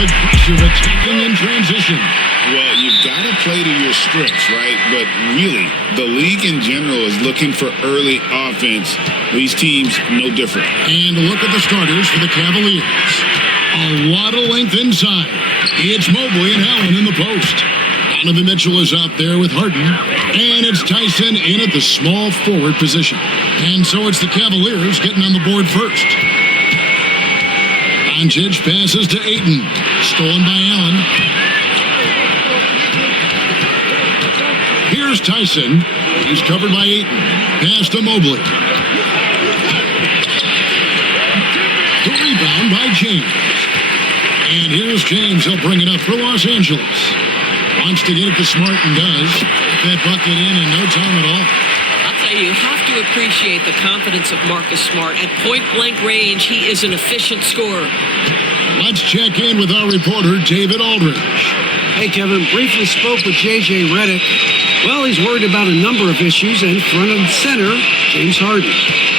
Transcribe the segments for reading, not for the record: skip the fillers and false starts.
aggressive attacking in transition. Well, you've got to play to your strengths, right? But really, the league in general is looking for early offense. These teams, no different. And look at the starters for the Cavaliers. A lot of length inside. It's Mobley and Allen in the post. Donovan Mitchell is out there with Harden. And it's Tyson in at the small forward position. And so it's the Cavaliers getting on the board first. Doncic passes to Ayton. Stolen by Allen. Here's Tyson. He's covered by Ayton. Pass to Mobley. The rebound by James. And here's James. He'll bring it up for Los Angeles. Wants to get it to Smart and does. That bucket in no time at all. I'll tell you have to appreciate the confidence of Marcus Smart. At point-blank range, he is an efficient scorer. Let's check in with our reporter, David Aldridge. Hey, Kevin. Briefly spoke with J.J. Redick. Well, he's worried about a number of issues, and front and center, James Harden.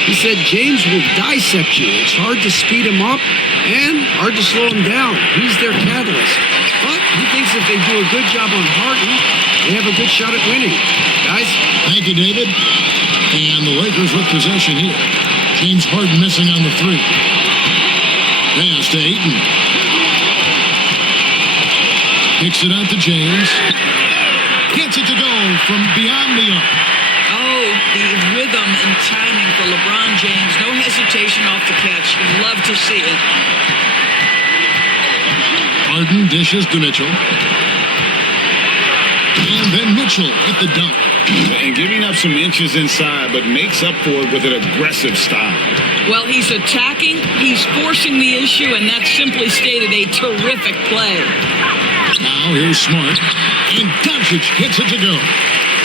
He said James will dissect you. It's hard to speed him up and hard to slow him down. He's their catalyst. But he thinks if they do a good job on Harden, they have a good shot at winning. Guys? Thank you, David. And the Lakers with possession here. James Harden missing on the three. Pass to Ayton. Kicks it out to James. Gets it to go from beyond the arc. Oh, the rhythm and timing for LeBron James. No hesitation off the catch. You love to see it. Harden dishes to Mitchell. And then Mitchell at the dunk. And giving up some inches inside, but makes up for it with an aggressive style. Well, he's attacking, he's forcing the issue, and that's simply stated a terrific play. Now here's Smart. And Doncic gets it to go.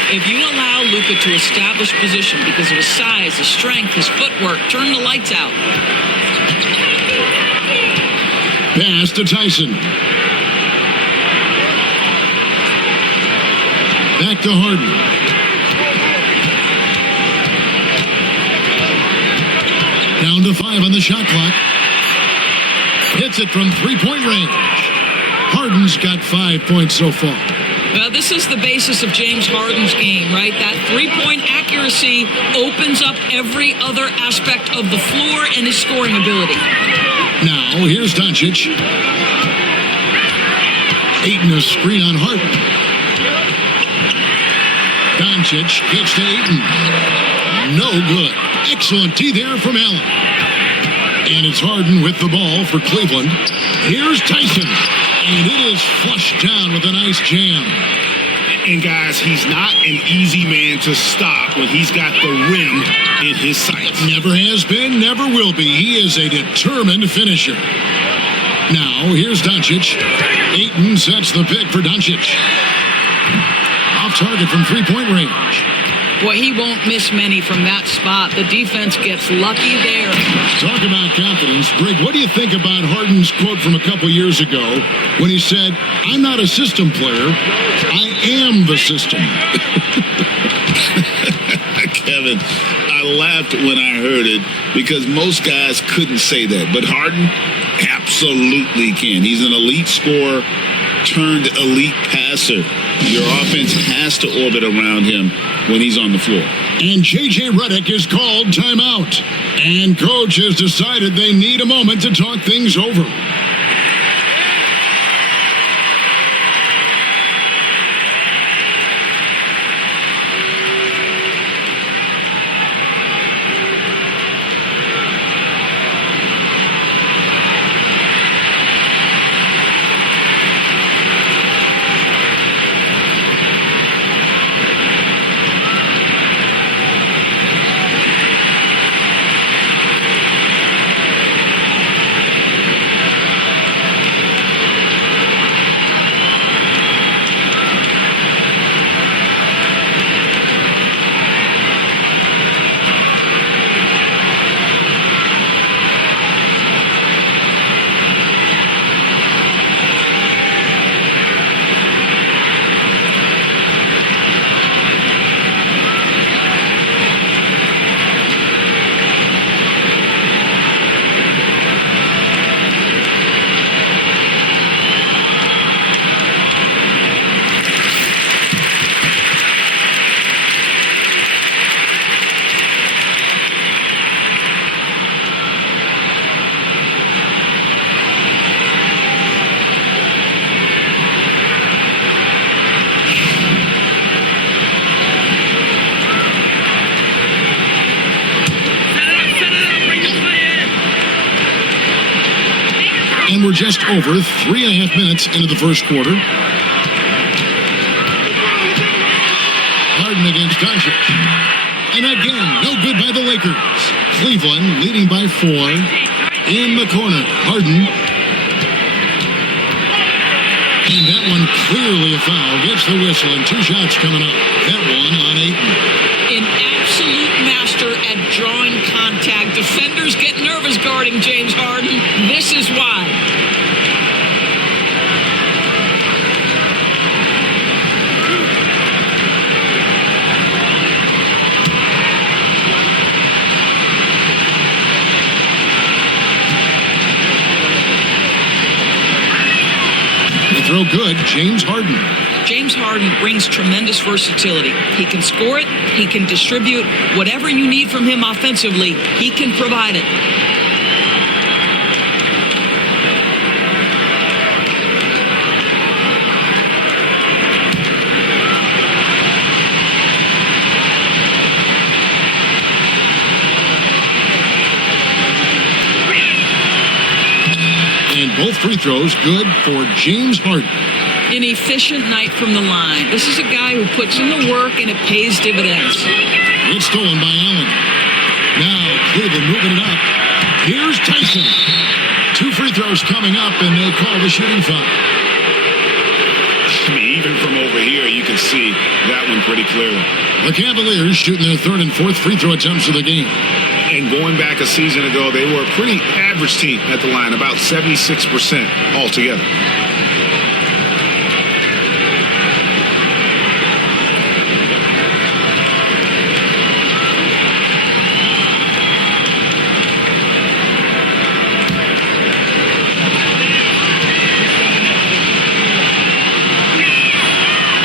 If you allow Luka to establish position because of his size, his strength, his footwork, turn the lights out. Pass to Tyson. Back to Harden. Down to 5 on the shot clock. Hits it from three-point range. Harden's got 5 points so far. Well, this is the basis of James Harden's game, right? That three-point accuracy opens up every other aspect of the floor and his scoring ability. Now, here's Doncic. Ayton a screen on Harden. Doncic gets to Ayton. No good. Excellent D there from Allen. And it's Harden with the ball for Cleveland. Here's Tyson. And it is flushed down with a nice jam. And guys, he's not an easy man to stop when he's got the rim in his sights. Never has been, never will be. He is a determined finisher. Now, here's Doncic. Ayton sets the pick for Doncic. Off target from three-point range. Boy, he won't miss many from that spot. The defense gets lucky there. Talk about confidence. Greg, what do you think about Harden's quote from a couple years ago when he said, "I'm not a system player, I am the system"? Kevin, I laughed when I heard it because most guys couldn't say that. But Harden absolutely can. He's an elite scorer turned elite passer. Your offense has to orbit around him when he's on the floor. And J.J. Redick is called timeout. And coach has decided they need a moment to talk things over. we're just over 3.5 minutes into the first quarter. Harden against Doncic. And again, no good by the Lakers. Cleveland leading by 4. In the corner, Harden. And that one clearly a foul. Gets the whistle and 2 shots coming up. That one on Ayton. An absolute master at drawing contact. Defenders get nervous guarding James Harden. This is why. Throw good, James Harden. James Harden brings tremendous versatility. He can score it, he can distribute. Whatever you need from him offensively, he can provide it. And both free throws good for James Harden. An efficient night from the line. This is a guy who puts in the work and it pays dividends. It's stolen by Allen. Now Cleveland moving it up. Here's Tyson. 2 free throws coming up and they call the shooting foul. I mean, even from over here, you can see that one pretty clearly. The Cavaliers shooting their 3rd and 4th free throw attempts of the game. And going back a season ago, they were a pretty average team at the line, about 76% altogether.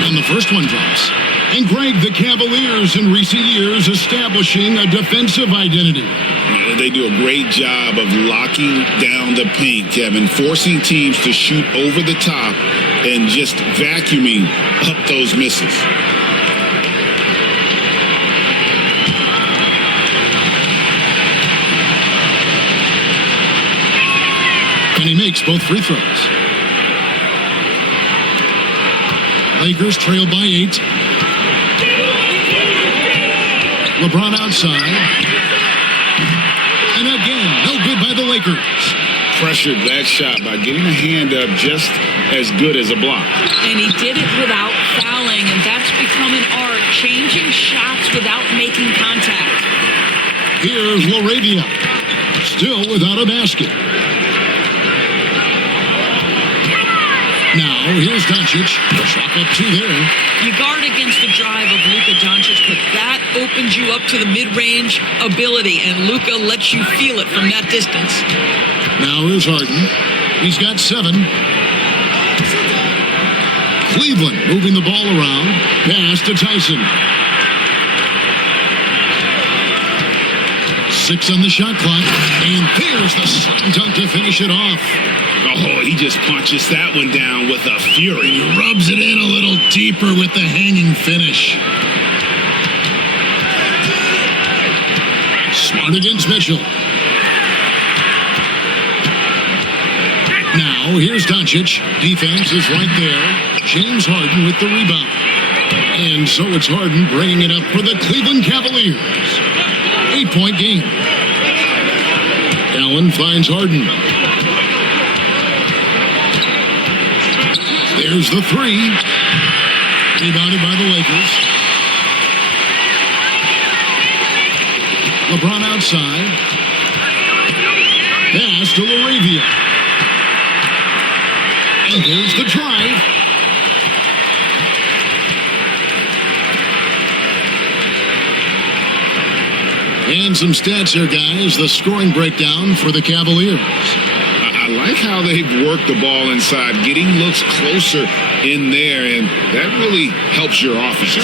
And the first one drops. And Greg, the Cavaliers in recent years establishing a defensive identity. Yeah, they do a great job of locking down the paint, Kevin, forcing teams to shoot over the top and just vacuuming up those misses. And he makes both free throws. Lakers trail by 8. LeBron outside. And again, no good by the Lakers. Pressured that shot by getting a hand up just as good as a block. And he did it without fouling, and that's become an art, changing shots without making contact. Here's Laravia, still without a basket. Now, here's Doncic. Chalk up 2 there. You guard against the drive of Luka Doncic, but that opens you up to the mid-range ability, and Luka lets you feel it from that distance. Now here's Harden. He's got 7. Cleveland moving the ball around. Pass to Tyson. 6 on the shot clock. And there's the slam dunk to finish it off. Oh, he just punches that one down with a fury. He rubs it in a little deeper with the hanging finish. Smart against Mitchell. Now, here's Doncic. Defense is right there. James Harden with the rebound. And so it's Harden bringing it up for the Cleveland Cavaliers. 8-point game. Allen finds Harden. There's the 3. Rebounded by the Lakers. LeBron outside. Pass to Laravia. And there's the drive. And some stats here, guys. The scoring breakdown for the Cavaliers. I like how they've worked the ball inside, getting looks closer in there, and that really helps your offense.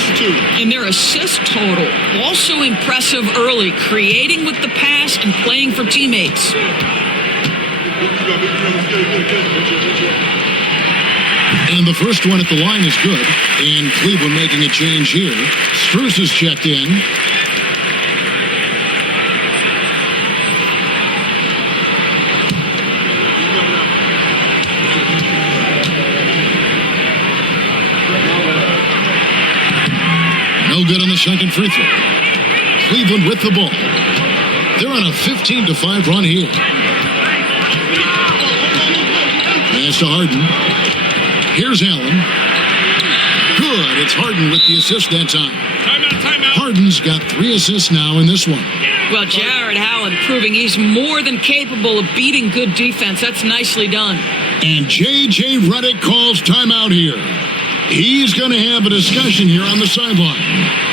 And their assist total, also impressive early, creating with the pass and playing for teammates. And the first one at the line is good. And Cleveland making a change here. Strus is checked in. second free throw. Cleveland with the ball. They're on a 15-5 run here. Pass to Harden. Here's Allen. Good. It's Harden with the assist that time. Timeout. Harden's got 3 assists now in this one. Well, Jared Allen proving he's more than capable of beating good defense. That's nicely done. And J.J. Redick calls timeout here. He's going to have a discussion here on the sideline.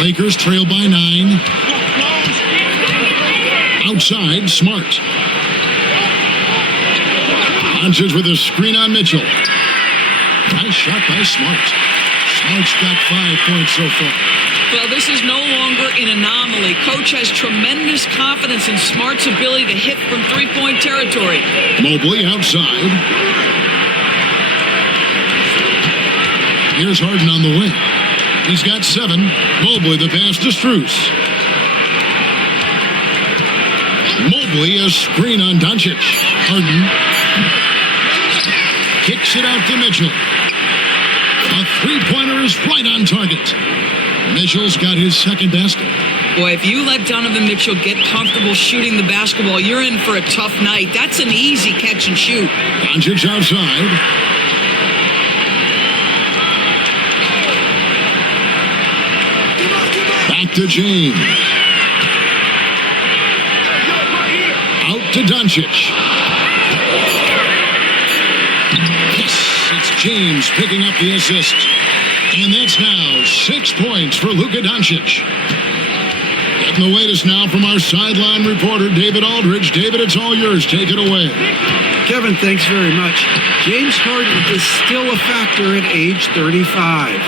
Lakers trail by 9. Outside, Smart. Doncic with a screen on Mitchell. Nice shot by Smart. Smart's got 5 points so far. Well, this is no longer an anomaly. Coach has tremendous confidence in Smart's ability to hit from three-point territory. Mobley outside. Here's Harden on the wing. He's got 7. Mobley the pass to Strus. Mobley a screen on Doncic. Harden kicks it out to Mitchell. A three-pointer is right on target. Mitchell's got his second basket. Boy, if you let Donovan Mitchell get comfortable shooting the basketball, you're in for a tough night. That's an easy catch and shoot. Doncic outside. Back to James. Out to Doncic. Yes, it's James picking up the assist. And that's now 6 points for Luka Doncic. Getting the latest now from our sideline reporter, David Aldridge. David, it's all yours. Take it away. Kevin, thanks very much. James Harden is still a factor at age 35.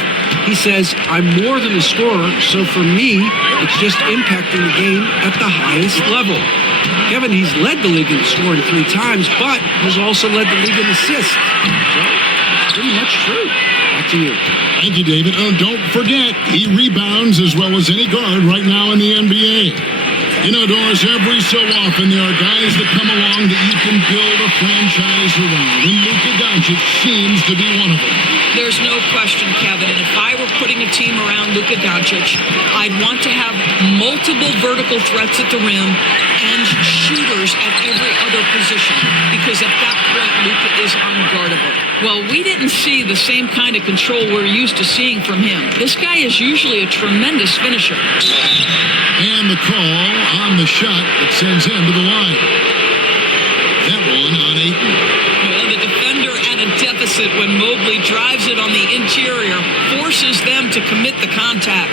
He says, I'm more than a scorer, so for me, it's just impacting the game at the highest level. Kevin, he's led the league in scoring 3 times, but has also led the league in assists. So, it's pretty much true. Back to you. Thank you, David. Oh, don't forget, he rebounds as well as any guard right now in the NBA. You know, Doris, every so often there are guys that come along that you can build a franchise around, and Luka Doncic seems to be one of them. There's no question, Kevin. And if I were putting a team around Luka Doncic, I'd want to have multiple vertical threats at the rim and shooters at every other position, because at that point, Luka is unguardable. Well, we didn't see the same kind of control we're used to seeing from him. This guy is usually a tremendous finisher. And the call on the shot that sends him to the line. That one on Ayton. Well, the defender at a deficit when Mobley drives it on the interior, forces them to commit the contact.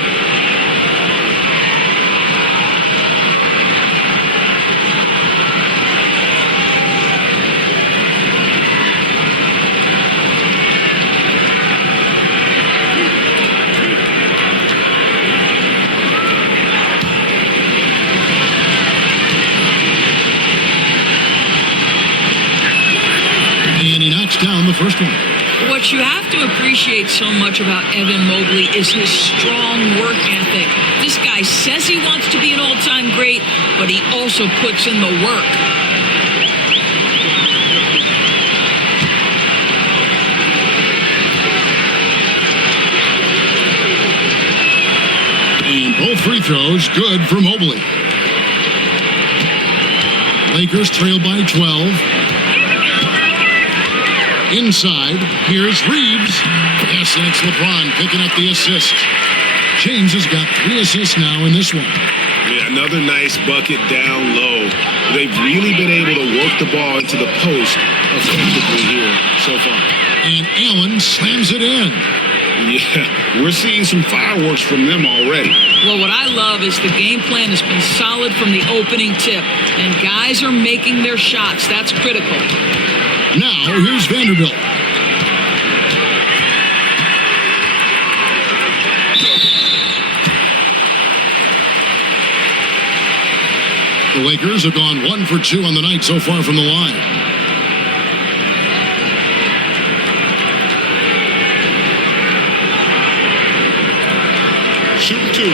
Down the first one. What you have to appreciate so much about Evan Mobley is his strong work ethic. This guy says he wants to be an all-time great, but he also puts in the work. And both free throws good for Mobley. Lakers trail by 12. Inside, here's Reeves. Yes, and it's LeBron picking up the assist. James has got 3 assists now in this one. Yeah, another nice bucket down low. They've really been able to work the ball into the post effectively here so far. And Allen slams it in. Yeah, we're seeing some fireworks from them already. Well, what I love is the game plan has been solid from the opening tip, and guys are making their shots. That's critical. Now, here's Vanderbilt. The Lakers have gone 1 for 2 on the night so far from the line. Shooting 2.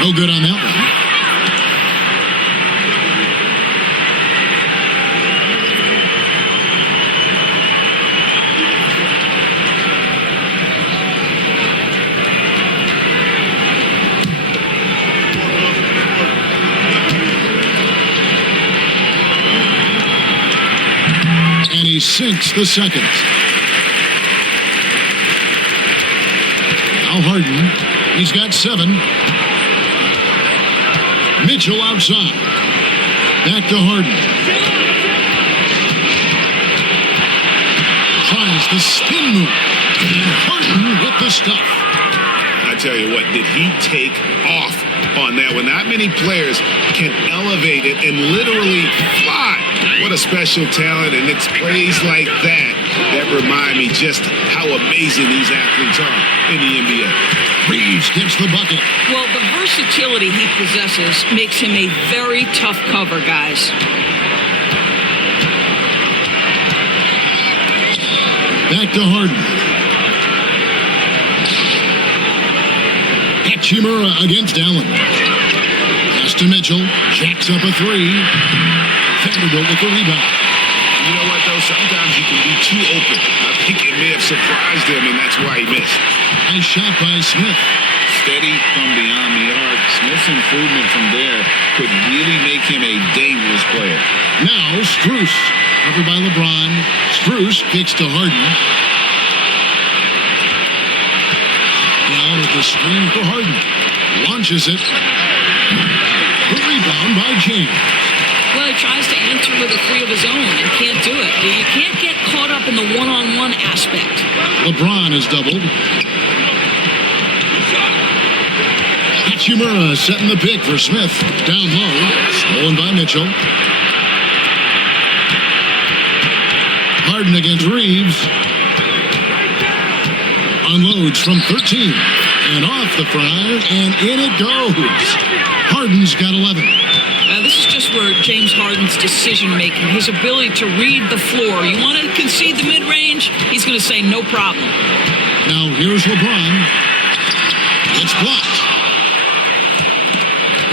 No good on that one. And he sinks the second. Now Harden. He's got 7. Mitchell outside. Back to Harden. Tries the spin move. And Harden with the stuff. I tell you what, did he take off on that one? Not many players can elevate it and literally fly. What a special talent, and it's plays like that that remind me just how amazing these athletes are in the NBA. Reeves gets the bucket. Well, the versatility he possesses makes him a very tough cover, guys. Back to Harden. Hachimura against Allen. Pass to Mitchell. Jacks up a 3. Vanderbilt with the rebound. You know what, though? Sometimes you can be too open. I think it may have surprised him, and that's why he missed. Nice shot by Smith. Steady from beyond the arc. Smith's improvement from there could really make him a dangerous player. Now Strus. Covered by LeBron. Strus kicks to Harden. Down at the screen for Harden. Launches it. The rebound by James. Well, he tries to answer with a 3 of his own and can't do it. You can't get caught up in the one-on-one aspect. LeBron is doubled. Hachimura setting the pick for Smith. Down low. Stolen by Mitchell. Harden against Reeves. Unloads from 13. And off the fryer, and in it goes. Harden's got 11. This is just where James Harden's decision-making, his ability to read the floor. You want to concede the mid-range? He's going to say no problem. Now here's LeBron. It's blocked.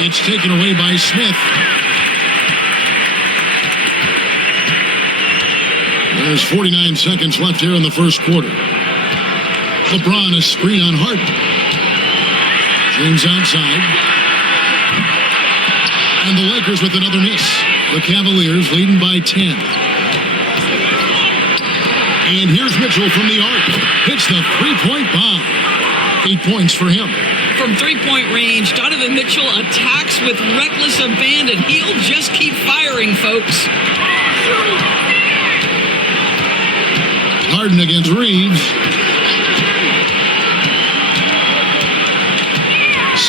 It's taken away by Smith. There's 49 seconds left here in the first quarter. LeBron is screen on Harden. James outside. And the Lakers with another miss. The Cavaliers leading by 10. And here's Mitchell from the arc. Hits the three-point bomb. 8 points for him. From three-point range, Donovan Mitchell attacks with reckless abandon. He'll just keep firing, folks. Harden against Reeves.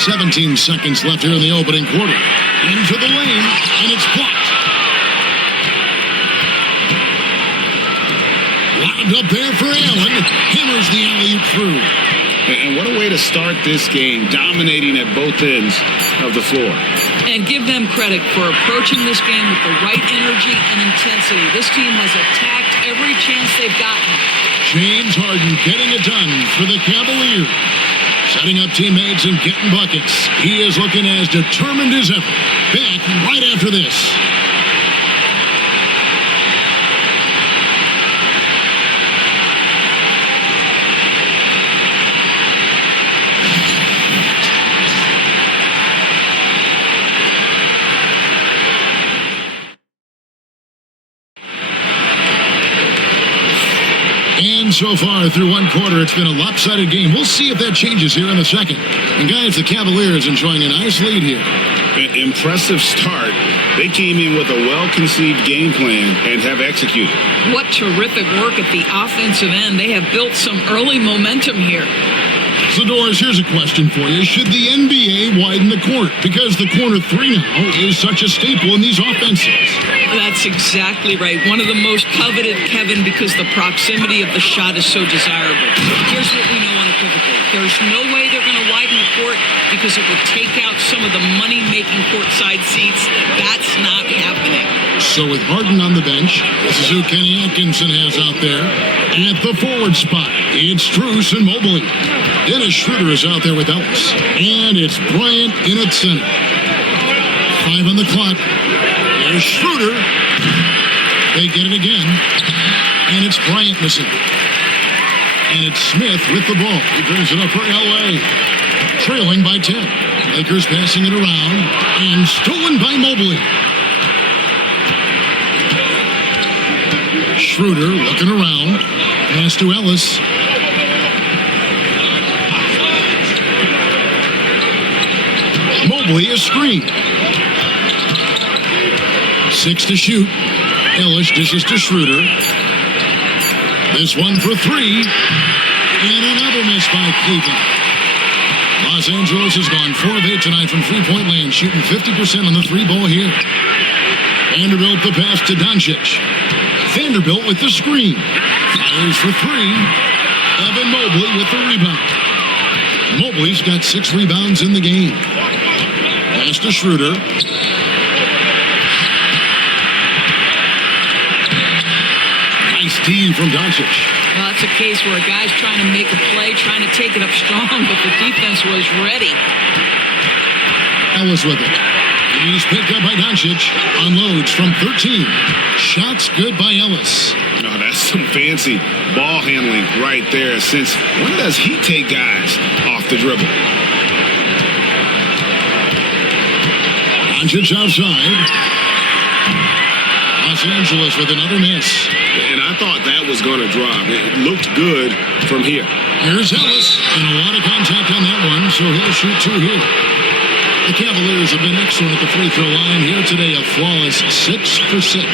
17 seconds left here in the opening quarter. Into the lane, and it's blocked. Lobbed up there for Allen. Hammers the alley-oop through. And what a way to start this game, dominating at both ends of the floor. And give them credit for approaching this game with the right energy and intensity. This team has attacked every chance they've gotten. James Harden getting it done for the Cavaliers. Setting up teammates and getting buckets. He is looking as determined as ever. Back right after this. And so far through one quarter, it's been a lopsided game. We'll see if that changes here in a second. And guys, the Cavaliers enjoying a nice lead here. Impressive start. They came in with a well-conceived game plan and have executed. What terrific work at the offensive end. They have built some early momentum here. So, Doris, here's a question for you. Should the NBA widen the court? Because the corner three now is such a staple in these offenses. That's exactly right. One of the most coveted, Kevin, because the proximity of the shot is so desirable. Here's what we know unequivocally. There's no way they're going to widen the court because it would take out some of the money-making courtside seats. That's not happening. So with Harden on the bench, this is who Kenny Atkinson has out there. At the forward spot, it's Strus and Mobley. Dennis Schroeder is out there with Ellis. And it's Bryant in at center. 5 on the clock. There's Schroeder. They get it again. And it's Bryant missing. And it's Smith with the ball. He brings it up for L.A. Trailing by 10. Lakers passing it around. And stolen by Mobley. Schroeder looking around. Pass to Ellis. Mobley a screen. 6 to shoot. Ellis dishes to Schroeder. This one for 3. And another miss by Cleveland. Los Angeles has gone 4 of 8 tonight from three-point land, shooting 50% on the 3-ball here. Vanderbilt the pass to Doncic. Vanderbilt with the screen. Fires for 3. Evan Mobley with the rebound. Mobley's got 6 rebounds in the game. Pass to Schroeder. Nice D from Doncic. Well, that's a case where a guy's trying to make a play, trying to take it up strong, but the defense was ready. Ellis with it. He's picked up by Doncic. Unloads from 13. Shots good by Ellis. Oh, that's some fancy ball handling right there. Since when does he take guys off the dribble? Doncic outside. Los Angeles with another miss. And I thought that was going to drop. It looked good from here. Here's Ellis. And a lot of contact on that one, so he'll shoot 2 here. The Cavaliers have been excellent at the free throw line here today. A flawless 6 for 6.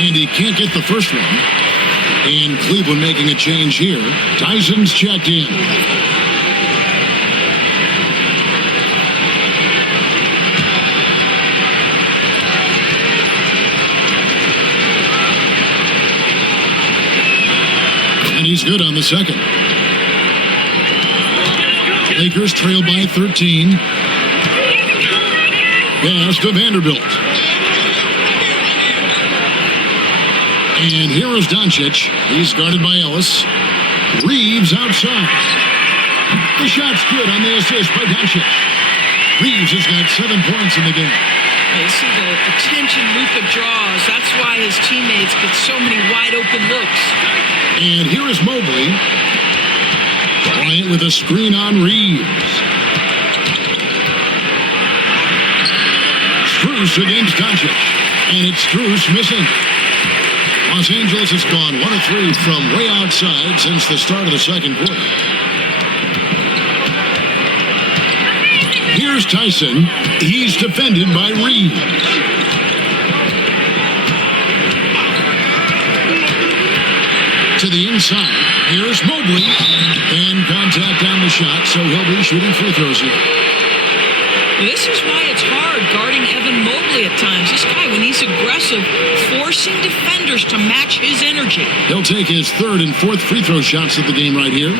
And he can't get the first one. And Cleveland making a change here. Tyson's checked in. And he's good on the second. Lakers trail by 13. Pass to Vanderbilt. And here is Doncic. He's guarded by Ellis. Reeves outside. The shot's good on the assist by Doncic. Reeves has got 7 points in the game. You see the attention Luka draws. That's why his teammates get so many wide open looks. And here is Mobley. Bryant with a screen on Reeves. Strus against Doncic. And it's Strus missing. Los Angeles has gone 1 of 3 from way outside since the start of the second quarter. Here's Tyson. He's defended by Reeves. To the inside. Here's Mobley. And contact on the shot, so he'll be shooting free throws here. This is why it's hard guarding Evan Mobley at times. This guy, when he's aggressive, forcing defenders to match his energy. He'll take his third and fourth free throw shots of the game right here.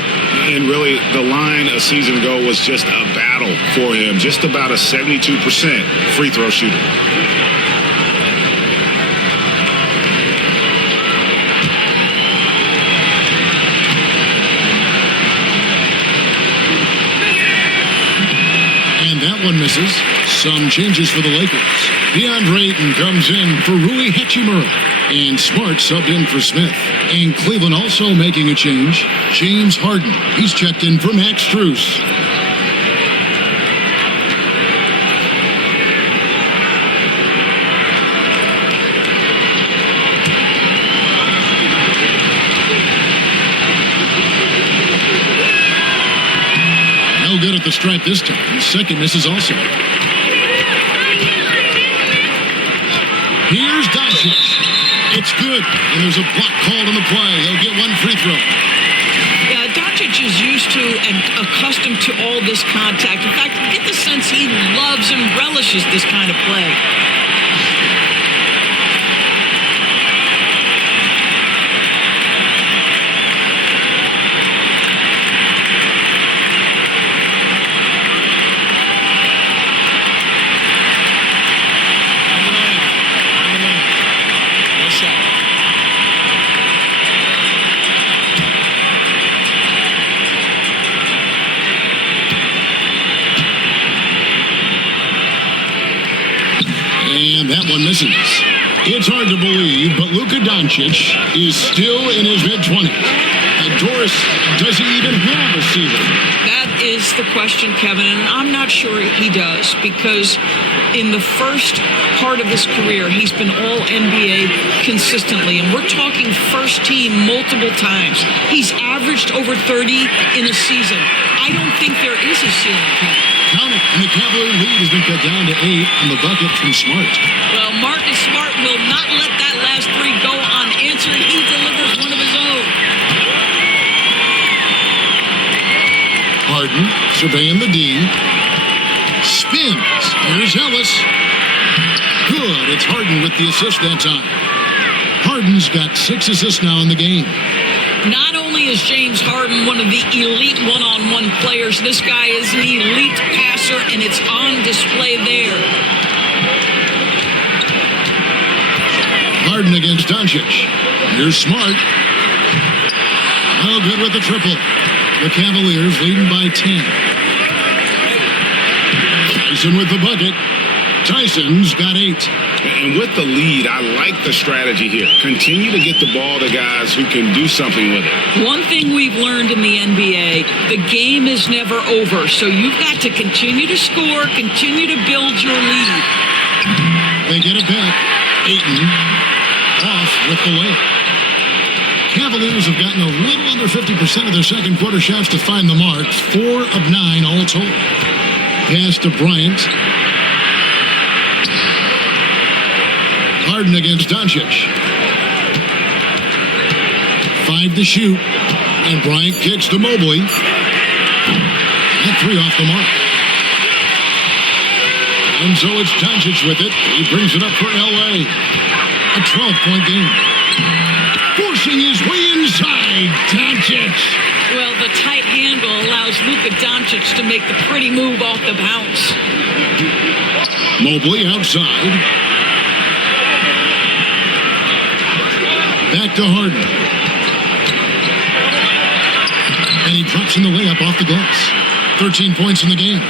And really, the line a season ago was just a battle for him. Just about a 72% free throw shooter. That one misses. Some changes for the Lakers. DeAndre Ayton comes in for Rui Hachimura. And Smart subbed in for Smith. And Cleveland also making a change. James Harden. He's checked in for Max Strus. No good at the stripe this time. His second misses also. Here's Doncic. It's good. And there's a block called on the play. He'll get one free throw. Yeah, Doncic is used to and accustomed to all this contact. In fact, you get the sense he loves and relishes this kind of play. And that one misses. It's hard to believe, but Luka Doncic is still in his mid-20s. And Doris, does he even have a ceiling? That is the question, Kevin, and I'm not sure he does, because in the first part of his career, he's been all NBA consistently, and we're talking first team multiple times. He's averaged over 30 in a season. I don't think there is a ceiling, Kevin. Count it, and the Cavalier lead has been cut down to 8 on the bucket from Smart. Well, Marcus Smart will not let that last three go unanswered. He delivers one of his own. Harden surveying the D. Spins. Here's Ellis. Good. It's Harden with the assist that time. Harden's got 6 assists now in the game. Not only is James Harden one of the elite one-on-one players, this guy is an elite passer, and it's on display there. Harden against Doncic. Here's Smart. Oh, good with the triple. The Cavaliers leading by 10. Tyson with the bucket. Tyson's got 8. And with the lead, I like the strategy here. Continue to get the ball to guys who can do something with it. One thing we've learned in the NBA, the game is never over. So you've got to continue to score, continue to build your lead. They get it back. Ayton off with the layup. Cavaliers have gotten a little under 50% of their second quarter shots to find the mark. 4 of 9 all told. Pass to Bryant. Harden against Doncic. 5 to shoot. And Bryant kicks to Mobley. And 3 off the mark. And so it's Doncic with it. He brings it up for L.A. A 12-point game. Forcing his way inside. Doncic. Well, the tight handle allows Luka Doncic to make the pretty move off the bounce. Mobley outside. Back to Harden. And he drops in the layup off the glass. 13 points in the game.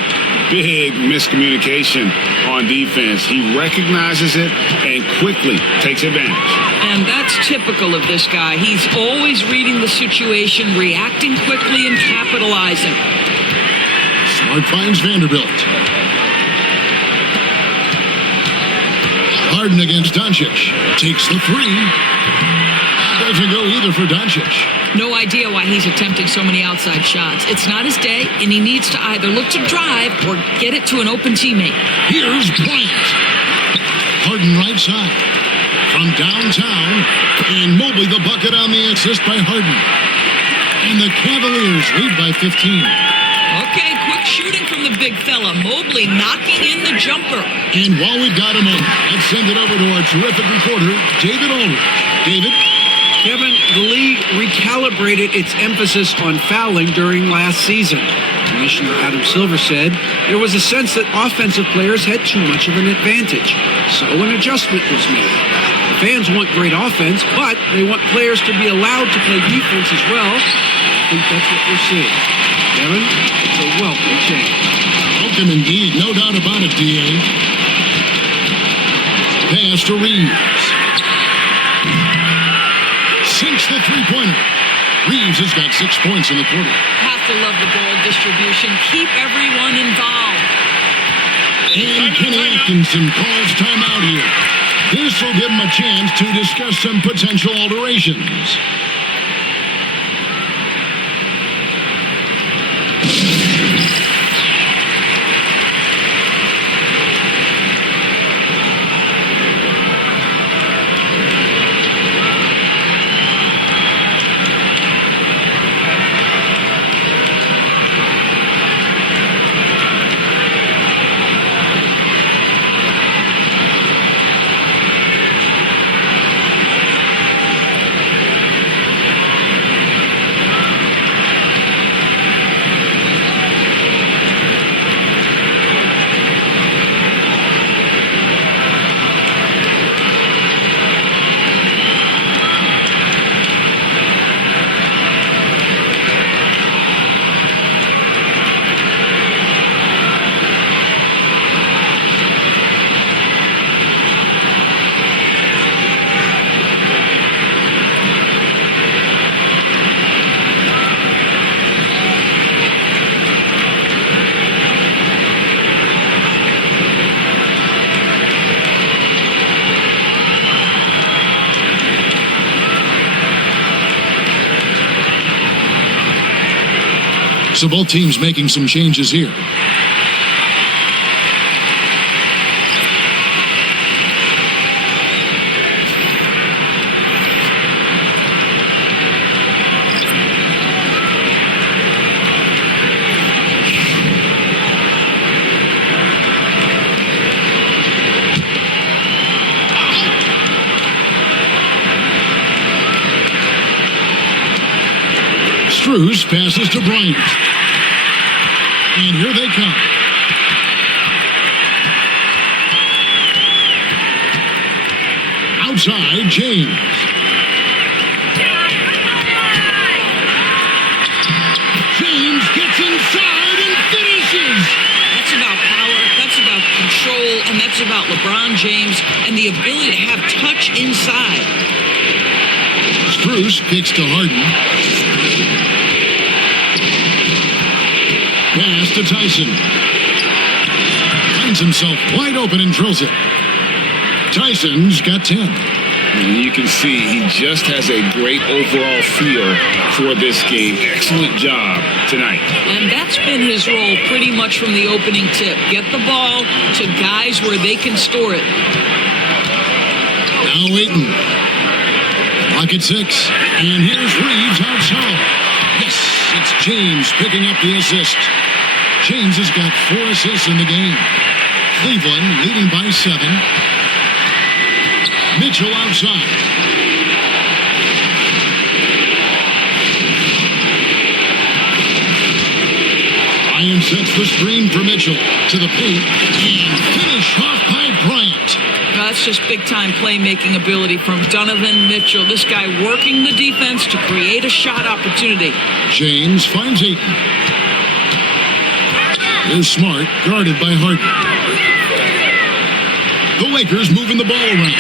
Big miscommunication on defense. He recognizes it and quickly takes advantage. And that's typical of this guy. He's always reading the situation, reacting quickly, and capitalizing. Smart finds Vanderbilt. Harden against Doncic. Takes the 3. Doesn't go either for Doncic. No idea why he's attempting so many outside shots. It's not his day, and he needs to either look to drive or get it to an open teammate. Here's Bryant. Harden right side. from downtown. And Mobley the bucket on the assist by Harden. And the Cavaliers lead by 15. Okay, quick shooting from the big fella. Mobley knocking in the jumper. And while we've got a moment, let's send it over to our terrific reporter, David Aldridge. David? Kevin, the league recalibrated its emphasis on fouling during last season. Commissioner Adam Silver said there was a sense that offensive players had too much of an advantage. So an adjustment was made. The fans want great offense, but they want players to be allowed to play defense as well. I think that's what we're seeing. Kevin, it's a welcome change. Welcome indeed, no doubt about it, D.A. Pass to Reeves. Sinks the three-pointer. Reeves has got 6 points in the quarter. Have to love the ball distribution. Keep everyone involved. And Kenny Atkinson calls timeout here. This will give him a chance to discuss some potential alterations. So both teams making some changes here. Strus passes to Bryant. And here they come. Outside, James. James gets inside and finishes. That's about power, that's about control, and that's about LeBron James and the ability to have touch inside. Strus kicks to Harden. Pass to Tyson. Finds himself wide open and drills it. Tyson's got 10. And you can see he just has a great overall feel for this game. Excellent job tonight. And that's been his role pretty much from the opening tip. Get the ball to guys where they can store it. Now Ayton. Clock at 6. And here's Reeves outside. Yes, it's James picking up the assist. James has got 4 assists in the game. Cleveland leading by 7. Mitchell outside. Ryan sets the screen for Mitchell to the paint and finish off by Bryant. That's just big-time playmaking ability from Donovan Mitchell. This guy working the defense to create a shot opportunity. James finds Ayton. Here's Smart, guarded by Harden. The Lakers moving the ball around.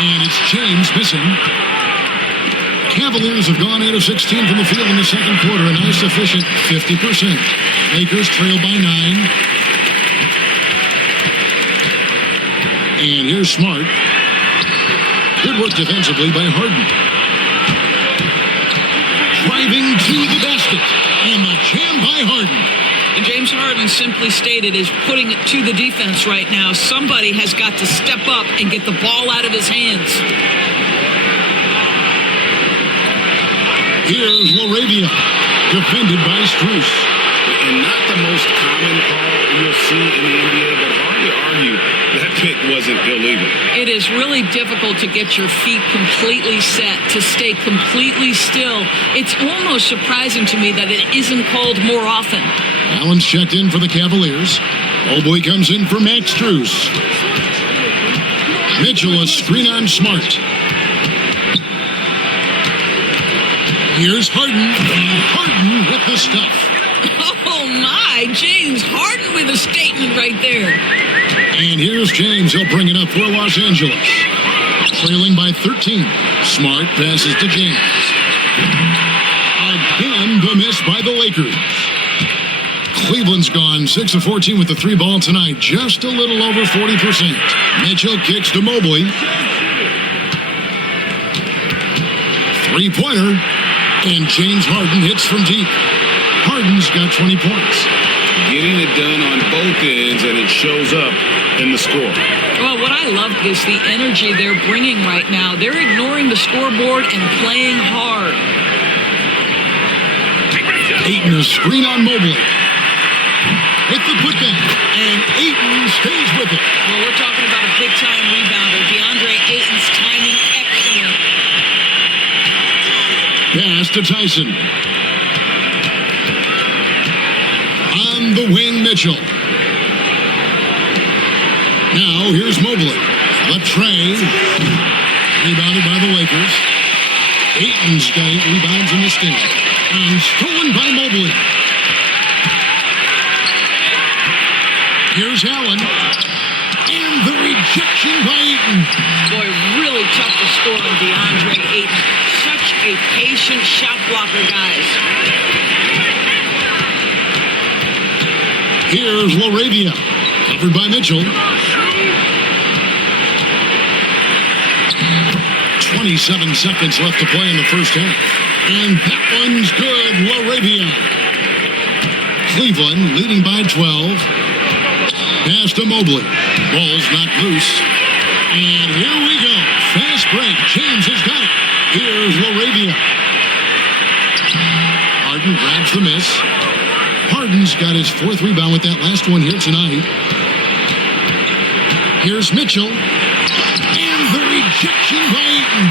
And it's James missing. Cavaliers have gone 8 of 16 from the field in the second quarter, a nice efficient 50%. Lakers trail by 9. And here's Smart. Good work defensively by Harden. Driving to the basket. And the jam by Harden. And James Harden simply stated is putting it to the defense right now. Somebody has got to step up and get the ball out of his hands. Here's Laravia, defended by Strus. And not the most common call you'll see in the NBA, but hard to argue that pick wasn't illegal. It is really difficult to get your feet completely set, to stay completely still. It's almost surprising to me that it isn't called more often. Allen's checked in for the Cavaliers. Old boy comes in for Max Strus. Mitchell, a screen on Smart. Here's Harden. Harden with the stuff. Oh, my. James Harden with a statement right there. And here's James. He'll bring it up for Los Angeles. Trailing by 13. Smart passes to James. Again, the miss by the Lakers. Cleveland's gone 6 of 14 with the 3 ball tonight. Just a little over 40%. Mitchell kicks to Mobley. 3-pointer. And James Harden hits from deep. Harden's got 20 points. Getting it done on both ends, and it shows up in the score. Well, what I love is the energy they're bringing right now. They're ignoring the scoreboard and playing hard. Ayton, a screen on Mobley. With the putback. And Ayton stays with it. Well, we're talking about a big-time rebounder. DeAndre Ayton's timing excellent. Pass to Tyson. On the wing, Mitchell. Now, here's Mobley. The tray. Rebounded by the Lakers. Ayton's got 8 rebounds in this game. And stolen by Mobley. Here's Allen. And the rejection by Ayton. Boy, really tough to score on DeAndre Ayton. Such a patient shot blocker, guys. Here's Laravia. Covered by Mitchell. 27 seconds left to play in the first half. And that one's good. Laravia. Cleveland leading by 12. Pass to Mobley. Ball's knocked loose. And here we go. Fast break. James has got it. Here's Laravia. Harden grabs the miss. Harden's got his 4th rebound with that last one here tonight. Here's Mitchell. And the rejection by Ayton.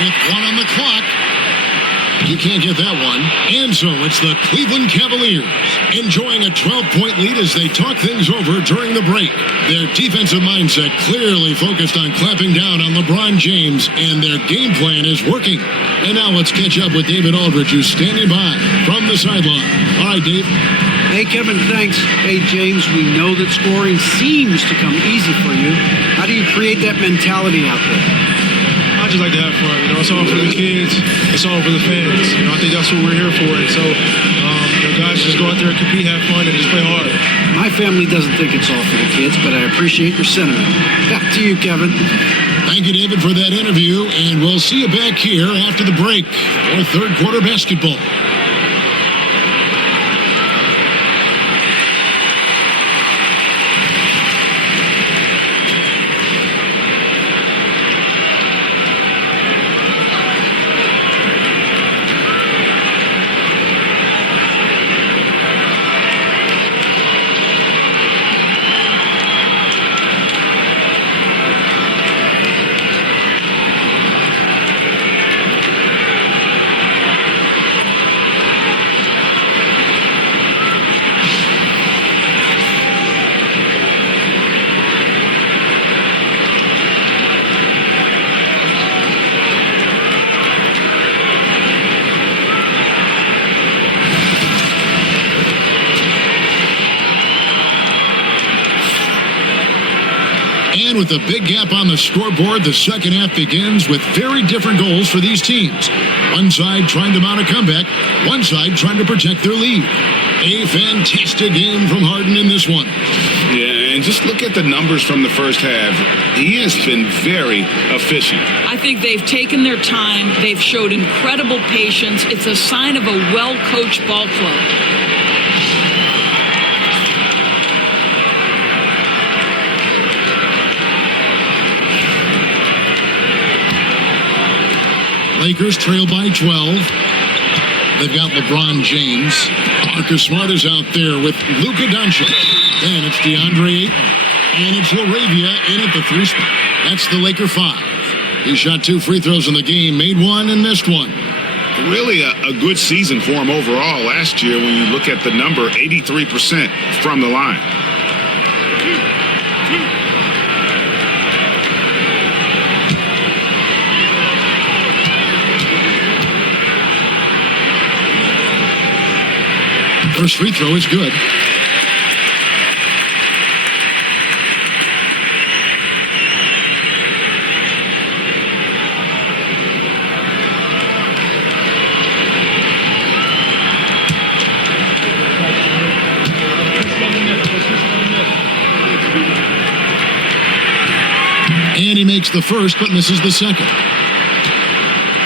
With 1 on the clock. You can't get that one. And so it's the Cleveland Cavaliers enjoying a 12-point lead as they talk things over during the break. Their defensive mindset clearly focused on clamping down on LeBron James, and their game plan is working. And now let's catch up with David Aldridge, who's standing by from the sideline. All right, Dave. Hey, Kevin, thanks. Hey, James, we know that scoring seems to come easy for you. How do you create that mentality out there? I just like to have fun. It's all for the kids. It's all for the fans. I think that's what we're here for. And so, guys, just go out there and compete, have fun, and just play hard. My family doesn't think it's all for the kids, but I appreciate your sentiment. Back to you, Kevin. Thank you, David, for that interview, and we'll see you back here after the break for third quarter basketball. With a big gap on the scoreboard, the second half begins with very different goals for these teams. One side trying to mount a comeback, one side trying to protect their lead. A fantastic game from Harden in this one. Yeah, and just look at the numbers from the first half. He has been very efficient. I think they've taken their time. They've showed incredible patience. It's a sign of a well-coached ball club. Lakers trail by 12. They've got LeBron James. Marcus Smart is out there with Luka Doncic. Then it's DeAndre Ayton. And it's LaRavia in at the 3 spot. That's the Laker 5. He shot 2 free throws in the game, made 1 and missed 1. Really a good season for him overall last year when you look at the number, 83% from the line. First free throw is good. And he makes the first, but misses the second.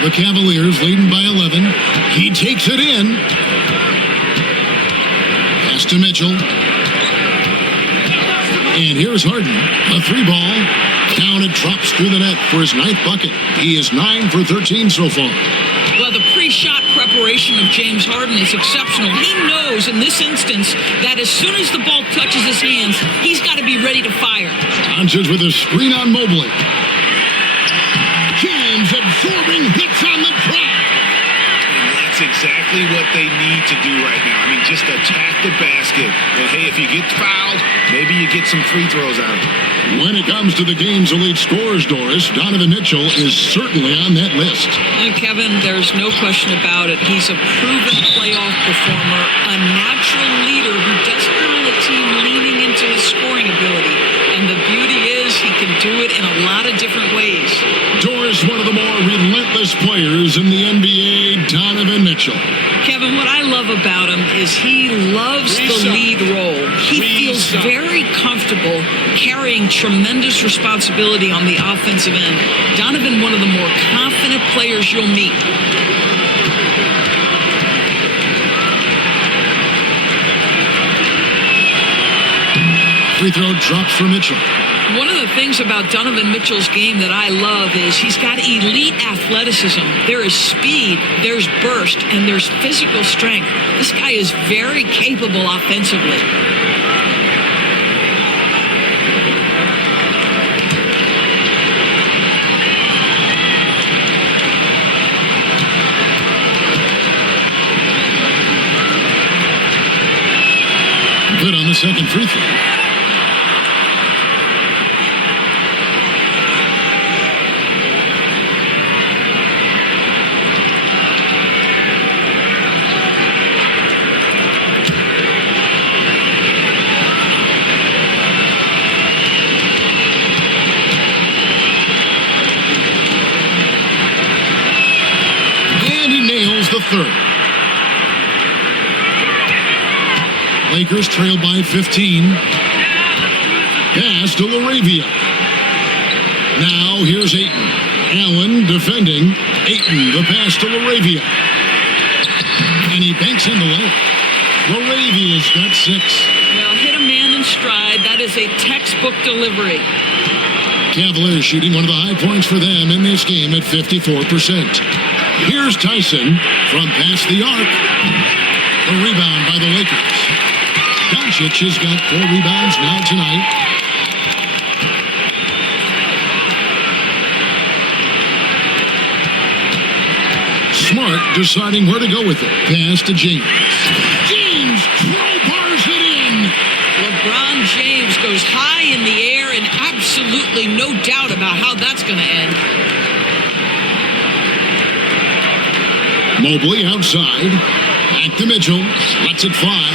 The Cavaliers leading by 11. He takes it in. Pass to Mitchell. And here's Harden. A 3-ball. Down it drops through the net for his 9th bucket. He is 9 for 13 so far. Well, the pre-shot preparation of James Harden is exceptional. He knows in this instance that as soon as the ball touches his hands, he's got to be ready to fire. Doncic with a screen on Mobley. James absorbing hits on the drive. And that's exactly what they need to do right now. I mean, just attack the basket. And hey, if you get fouled, maybe you get some free throws out of it. When it comes to the game's elite scorers, Doris, Donovan Mitchell is certainly on that list. Kevin, there's no question about it. He's a proven playoff performer, a natural leader who doesn't mind a team leaning into his scoring ability. And the beauty is he can do it in a lot of different ways. Doris, one of the more relentless players in the NBA, Donovan Mitchell. Kevin, what I love about him is he loves the lead role. He feels very comfortable carrying tremendous responsibility on the offensive end. Donovan, one of the more confident players you'll meet. Free throw drops for Mitchell. One of the things about Donovan Mitchell's game that I love is he's got elite athleticism. There is speed, there's burst, and there's physical strength. This guy is very capable offensively. Good on the second free throw. The third. Lakers trail by 15. Pass to LaRavia. Now here's Ayton. Allen defending. Ayton, the pass to LaRavia. And he banks in the layup. LaRavia's got 6. Well, hit a man in stride. That is a textbook delivery. Cavaliers shooting one of the high points for them in this game at 54%. Here's Tyson from past the arc. The rebound by the Lakers. Doncic has got 4 rebounds now tonight. Smart deciding where to go with it. Pass to James. James crowbars it in. LeBron James goes high in the air and absolutely no doubt about how that's going to end. Mobley outside. Back to Mitchell. Lets it fly.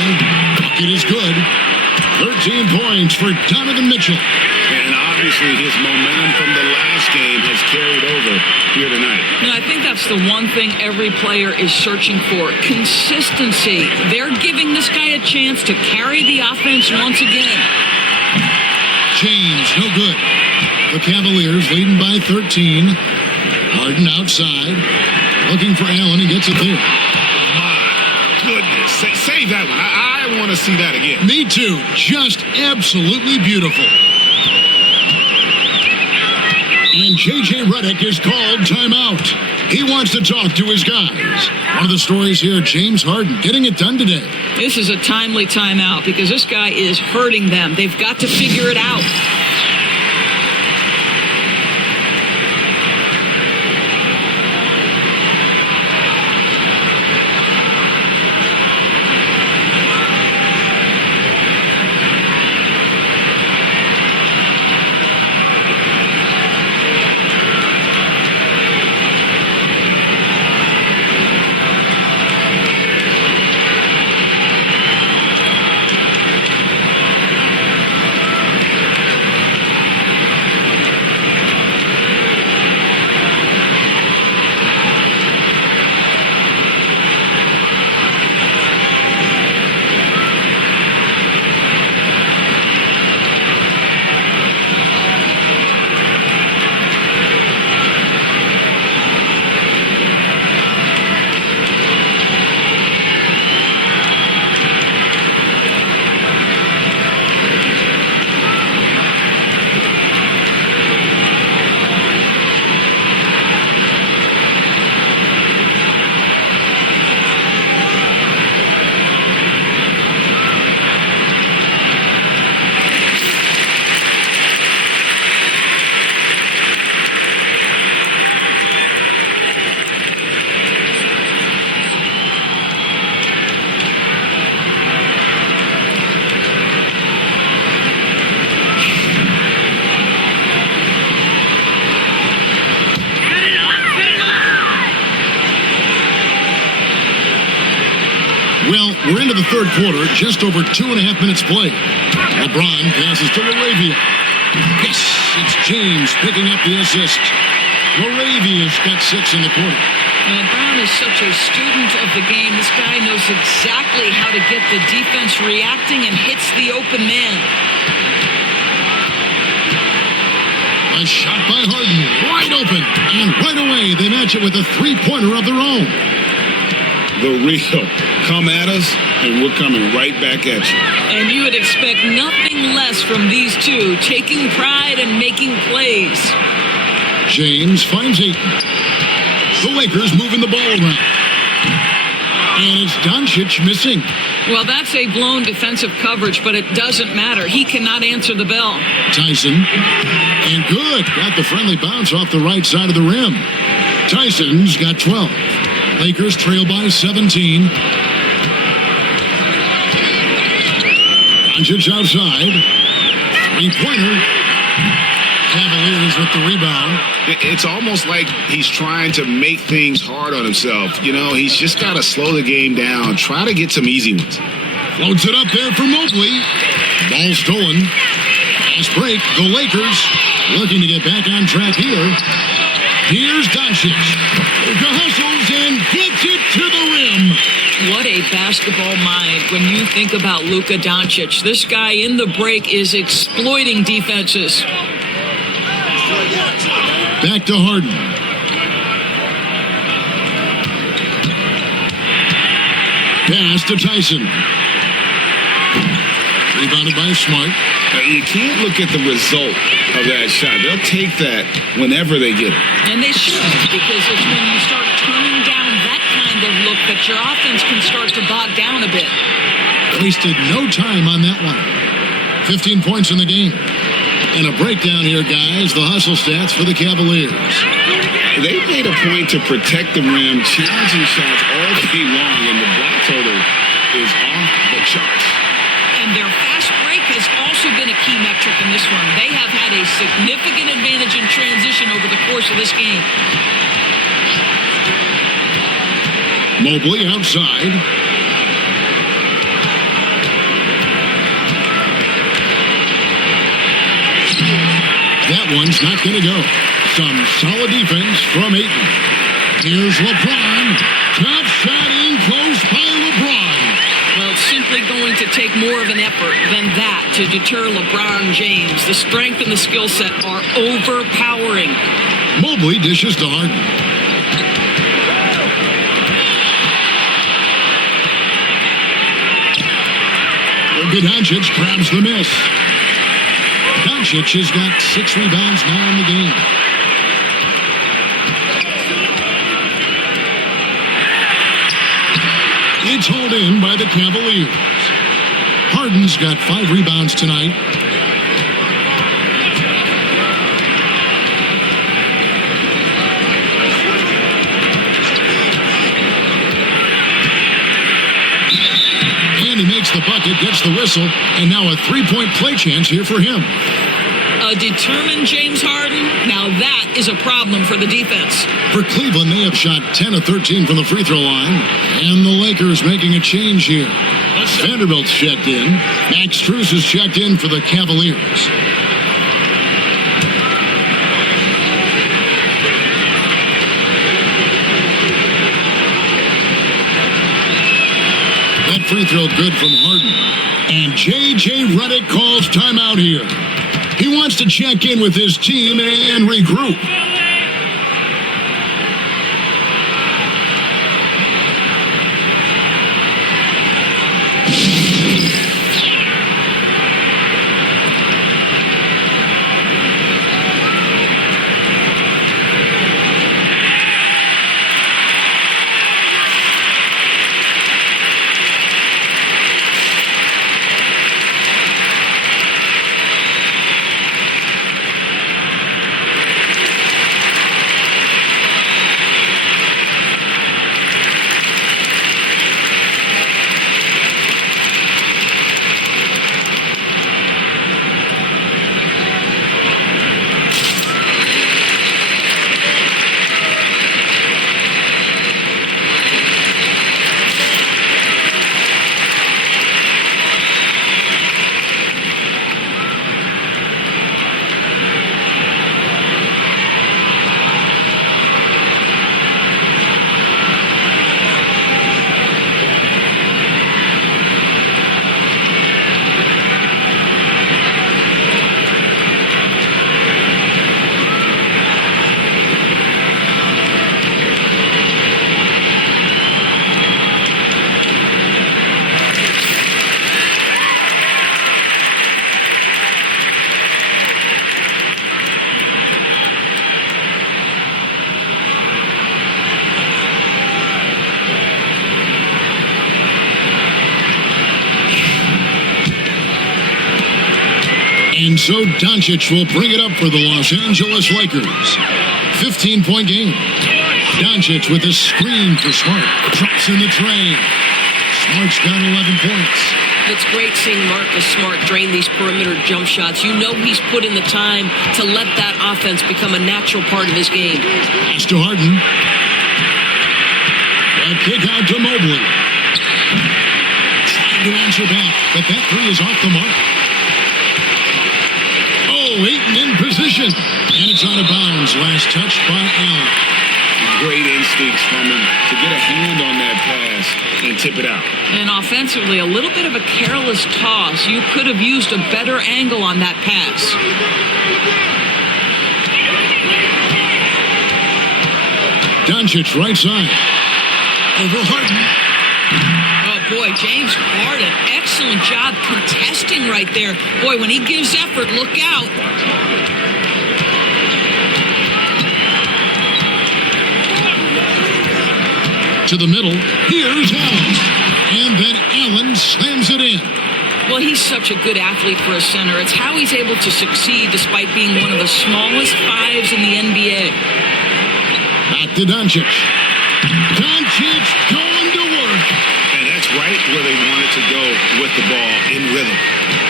Bucket is good. 13 points for Donovan Mitchell. And obviously his momentum from the last game has carried over here tonight. And I think that's the one thing every player is searching for. Consistency. They're giving this guy a chance to carry the offense once again. James, no good. The Cavaliers leading by 13. Harden outside. Looking for Allen. He gets it there. My goodness. Save that one. I want to see that again. Me too. Just absolutely beautiful. And J.J. Redick is called timeout. He wants to talk to his guys. One of the stories here, James Harden getting it done today. This is a timely timeout because this guy is hurting them. They've got to figure it out. Well, we're into the third quarter, just over 2.5 minutes played. LeBron passes to Laravia. Yes, it's James picking up the assist. Laravia's got 6 in the quarter. LeBron is such a student of the game. This guy knows exactly how to get the defense reacting and hits the open man. A shot by Harden, wide open. And right away, they match it with a three-pointer of their own. The real. Come at us, and we're coming right back at you. And you would expect nothing less from these two, taking pride and making plays. James finds Ayton. The Lakers moving the ball around. And it's Doncic missing. Well, that's a blown defensive coverage, but it doesn't matter. He cannot answer the bell. Tyson. And good. Got the friendly bounce off the right side of the rim. Tyson's got 12. Lakers trail by 17. Doncic outside. Three-pointer. Cavaliers with the rebound. It's almost like he's trying to make things hard on himself. You know, he's just got to slow the game down. Try to get some easy ones. Floats it up there for Mobley. Ball stolen. Fast break. The Lakers looking to get back on track here. Here's Doncic. Luka hustles and gets it to the rim. What a basketball mind when you think about Luka Doncic. This guy in the break is exploiting defenses. Back to Harden. Pass to Tyson. Rebounded by Smart. You can't look at the result of that shot. They'll take that whenever they get it. And they should, because it's when you start turning down that kind of look that your offense can start to bog down a bit. Wasted no time on that one. 15 points in the game. And a breakdown here, guys. The hustle stats for the Cavaliers. They made a point to protect the rim, challenging shots all day long, and the block total is off the charts. And their fast break has also been a key metric in this one. They have had a significant advantage in transition over the course of this game. Mobley outside. That one's not going to go. Some solid defense from Ayton. Here's LeBron. Top shot in close by LeBron. Well, it's simply going to take more of an effort than that to deter LeBron James. The strength and the skill set are overpowering. Mobley dishes to Harden. Doncic grabs the miss. Doncic has got 6 rebounds now in the game. It's hauled in by the Cavaliers. Harden's got 5 rebounds tonight. And he makes the bucket, gets the whistle, and now a 3-point play chance here for him. A determined James Harden. Now that is a problem for the defense. For Cleveland, they have shot 10 of 13 from the free throw line. And the Lakers making a change here. Vanderbilt's checked in. Max Strus is checked in for the Cavaliers. That free throw good from Harden. And J.J. Redick calls timeout here. He wants to check in with his team and regroup. And so Doncic will bring it up for the Los Angeles Lakers. 15-point game. Doncic with a screen for Smart. Drops in the tray. Smart's got 11 points. It's great seeing Marcus Smart drain these perimeter jump shots. You know he's put in the time to let that offense become a natural part of his game. Pass to Harden. A kick out to Mobley. Trying to answer back, but that three is off the mark. Ayton in position. And it's out of bounds. Last touch by Allen. Great instincts from him to get a hand on that pass and tip it out. And offensively, a little bit of a careless toss. You could have used a better angle on that pass. Doncic right side. Over Harden. Oh, boy, James Harden, excellent job contesting right there. Boy, when he gives effort, look out. To the middle. Here's Allen. And then Allen slams it in. Well, he's such a good athlete for a center. It's how he's able to succeed despite being one of the smallest fives in the NBA. Back to Doncic. Doncic going to work. And that's right where they wanted to go with the ball in rhythm.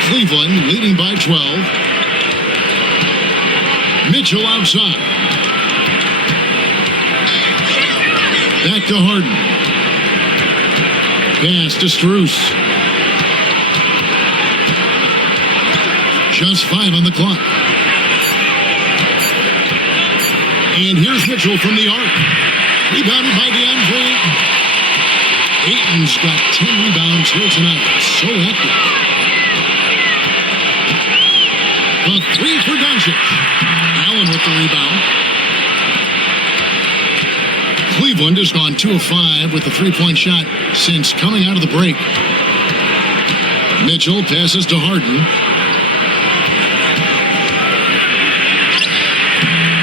Cleveland leading by 12. Mitchell outside. Back to Harden. Pass to Strus. Just 5 on the clock. And here's Mitchell from the arc. Rebounded by DeAndre Ayton. Ayton's got 10 rebounds here tonight. So active. A 3 for Doncic. Allen with the rebound. Cleveland has gone 2 of 5 with a 3-point shot since coming out of the break. Mitchell passes to Harden.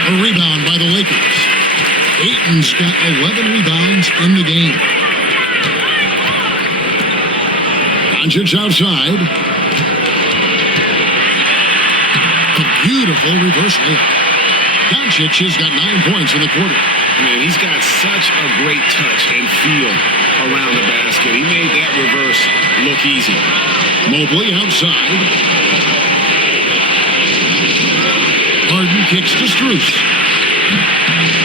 A rebound by the Lakers. Ayton's got 11 rebounds in the game. Doncic outside. A beautiful reverse layup. Doncic has got 9 points in the quarter. Man, he's got such a great touch and feel around the basket. He made that reverse look easy. Mobley outside. Harden kicks to Strus.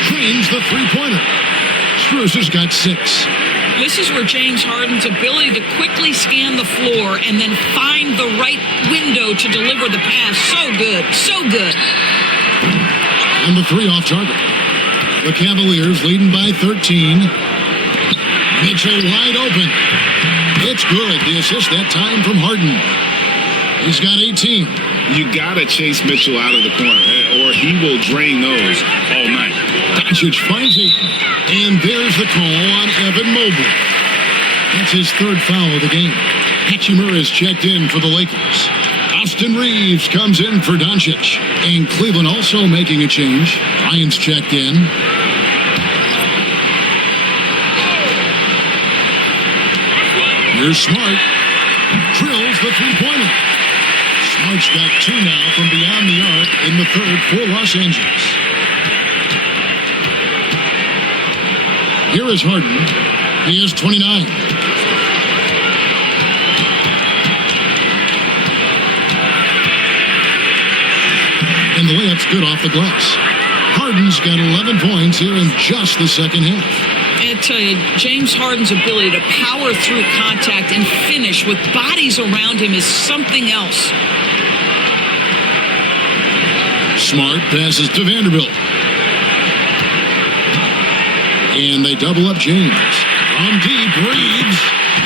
Trains the three-pointer. Strus has got 6. This is where James Harden's ability to quickly scan the floor and then find the right window to deliver the pass. So good. So good. And the 3 off target. The Cavaliers leading by 13. Mitchell wide open. It's good. The assist that time from Harden. He's got 18. You got to chase Mitchell out of the corner, or he will drain those all night. Doncic finds it. And there's the call on Evan Mobley. That's his 3rd foul of the game. Hachimura is checked in for the Lakers. Austin Reeves comes in for Doncic. And Cleveland also making a change. Bryant's checked in. Here's Smart. Drills the three-pointer. Smart's got 2 now from beyond the arc in the 3rd for Los Angeles. Here is Harden. He is 29. And the layup's good off the glass. Harden's got 11 points here in just the second half. I tell you, James Harden's ability to power through contact and finish with bodies around him is something else. Smart passes to Vanderbilt. And they double up James. From deep, Reeves.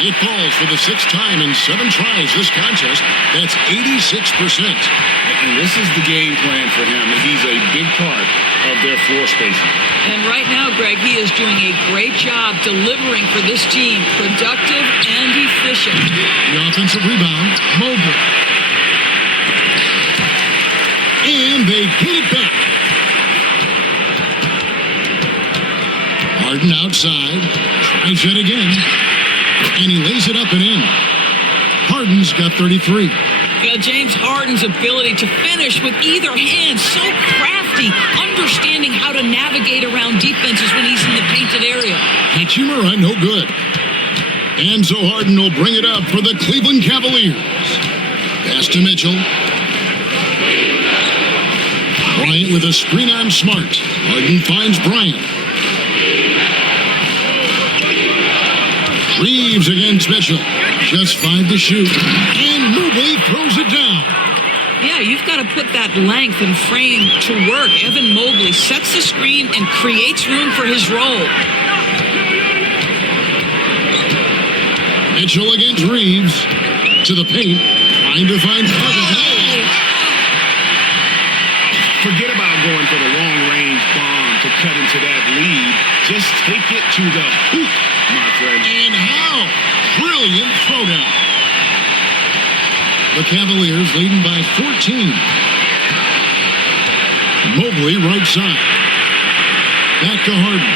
It falls for the 6th time in 7 tries this contest. That's 86%. And this is the game plan for him. He's a big part of their floor spacing. And right now, Greg, he is doing a great job delivering for this team. Productive and efficient. The offensive rebound, Mobley. And they put it back. Harden outside. Tries it again. And he lays it up and in. Harden's got 33. James Harden's ability to finish with either hand, so crafty, understanding how to navigate around defenses when he's in the painted area. Hachimura, no good. And so Harden will bring it up for the Cleveland Cavaliers. Pass to Mitchell. Bryant with a screen on Smart. Harden finds Bryant. Reeves against Mitchell. Just 5 to shoot. And Mobley throws it down. Yeah, you've got to put that length and frame to work. Evan Mobley sets the screen and creates room for his role. Mitchell against Reeves. To the paint. Trying to find Forget about going for the long-range bomb to cut into that lead. Just take it to the hoop, my friend. And how? Brilliant throwdown. The Cavaliers leading by 14. Mobley right side. Back to Harden.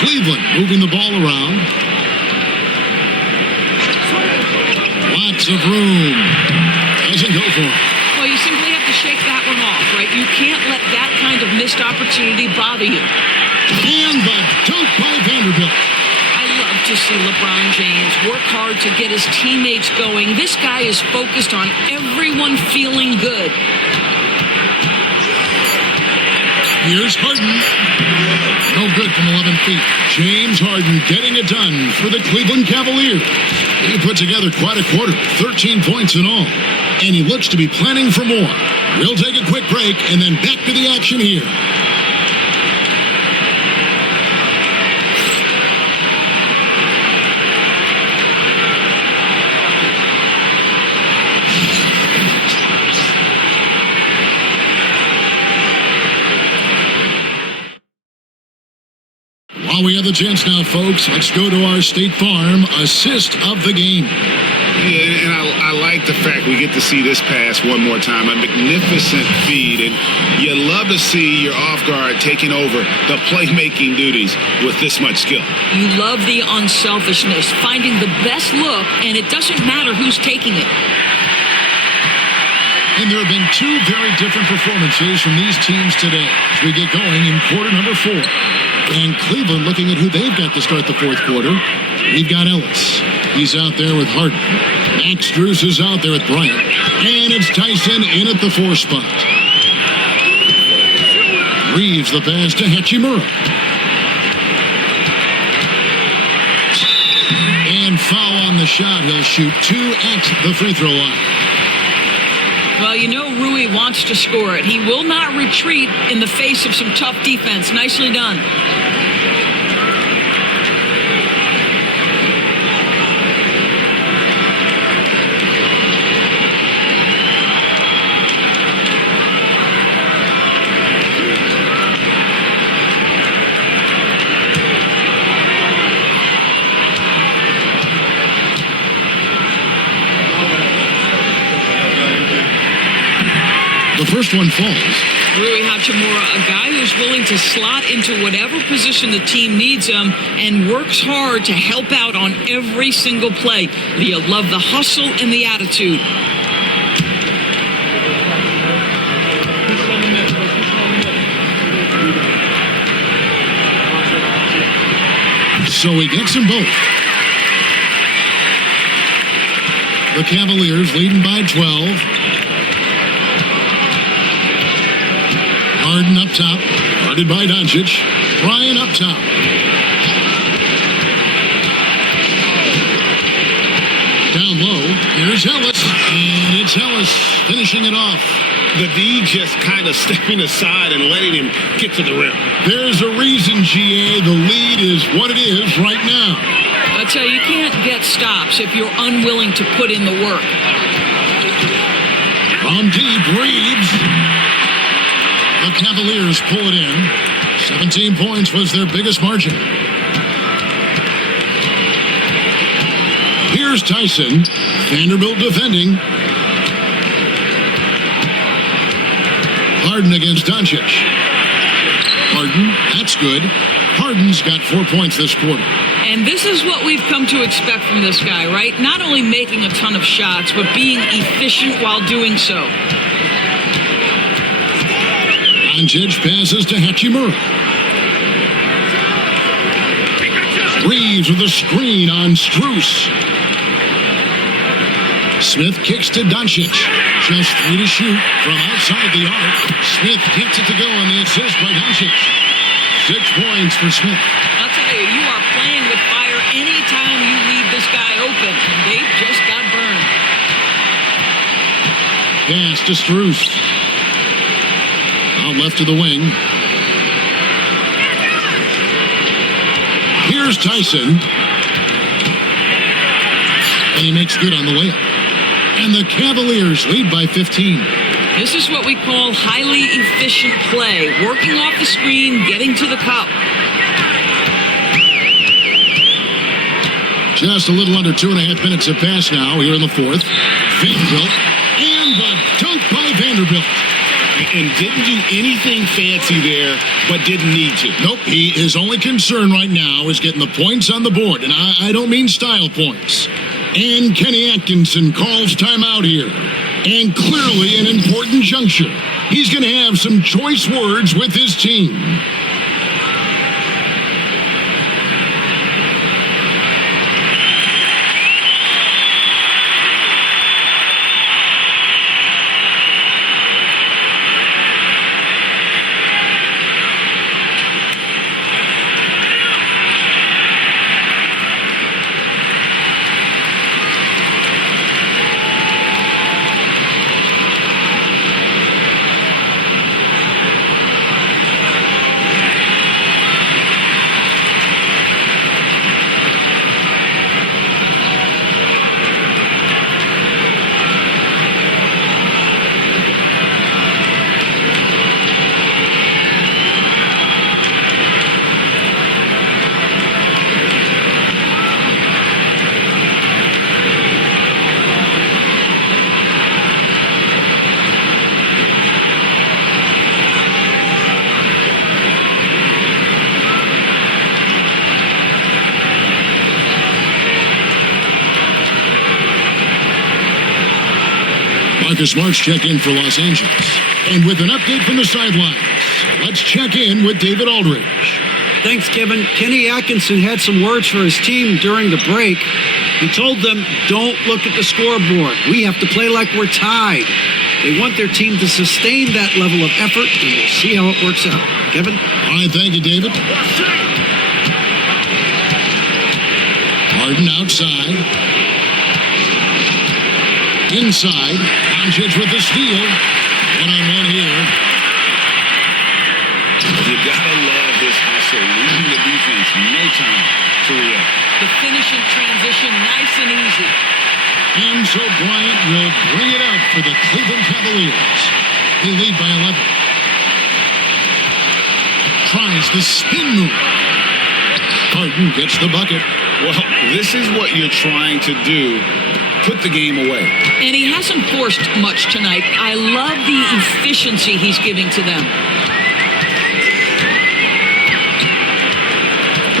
Cleveland moving the ball around. Lots of room. Doesn't go for it. Well, you simply have to shake that one off, right? You can't let that kind of missed opportunity bother you. And the dunk by Vanderbilt. I love to see LeBron James work hard to get his teammates going. This guy is focused on everyone feeling good. Here's Harden. No good from 11 feet. James Harden getting it done for the Cleveland Cavaliers. He put together quite a quarter, 13 points in all. And he looks to be planning for more. We'll take a quick break and then back to the action here. While we have the chance now, folks, let's go to our State Farm assist of the game. Yeah, and I like like the fact we get to see this pass one more time. A magnificent feed, and you love to see your off guard taking over the playmaking duties with this much skill. You love the unselfishness, finding the best look, and it doesn't matter who's taking it. And there have been two very different performances from these teams today as we get going in quarter number 4. And Cleveland looking at who they've got to start the fourth quarter. We've got Ellis. He's out there with Harden. Max Strus is out there with Bryant. And it's Tyson in at the 4 spot. Reeves the pass to Hachimura. And foul on the shot. He'll shoot 2 at the free throw line. Well, you know Rui wants to score it. He will not retreat in the face of some tough defense. Nicely done. The first one falls. Rui Hachimura, a guy who's willing to slot into whatever position the team needs him and works hard to help out on every single play. You love the hustle and the attitude. So he gets them both. The Cavaliers leading by 12. Harden up top, guarded by Doncic. Bryant up top. Down low, here's Ellis, and it's Ellis finishing it off. The D just kind of stepping aside and letting him get to the rim. There's a reason, GA, the lead is what it is right now. I tell you, you can't get stops if you're unwilling to put in the work. From deep, Reeves. The Cavaliers pull it in. 17 points was their biggest margin. Here's Tyson. Vanderbilt defending. Harden against Doncic. Harden, that's good. Harden's got 4 points this quarter. And this is what we've come to expect from this guy, right? Not only making a ton of shots, but being efficient while doing so. Doncic passes to Hachimura. Reeves with a screen on Strus. Smith kicks to Doncic. Just 3 to shoot from outside the arc. Smith gets it to go on the assist by Doncic. 6 points for Smith. I'll tell you, you are playing with fire anytime you leave this guy open. And they just got burned. Pass to Strus. Out left to the wing. Here's Tyson. And he makes good on the layup. And the Cavaliers lead by 15. This is what we call highly efficient play. Working off the screen, getting to the cup. Just a little under 2.5 minutes have passed now here in the fourth. Vanderbilt. And the dunk by Vanderbilt. And didn't do anything fancy there, but didn't need to. Nope, his only concern right now is getting the points on the board. And I don't mean style points. And Kenny Atkinson calls timeout here. And clearly an important juncture. He's going to have some choice words with his team. Marcus Smart's checked in for Los Angeles. And with an update from the sidelines, let's check in with David Aldridge. Thanks, Kevin. Kenny Atkinson had some words for his team during the break. He told them, don't look at the scoreboard. We have to play like we're tied. They want their team to sustain that level of effort, and we'll see how it works out. Kevin? All right, thank you, David. Harden outside. Inside. Doncic with the steal. One-on-one here. You gotta love this hustle. Leading the defense. No time to react. The finish in transition, nice and easy. And so Bryant will bring it up for the Cleveland Cavaliers. They lead by 11. Tries the spin move. Harden gets the bucket. Well, this is what you're trying to do. Put the game away. And he hasn't forced much tonight. I love the efficiency he's giving to them.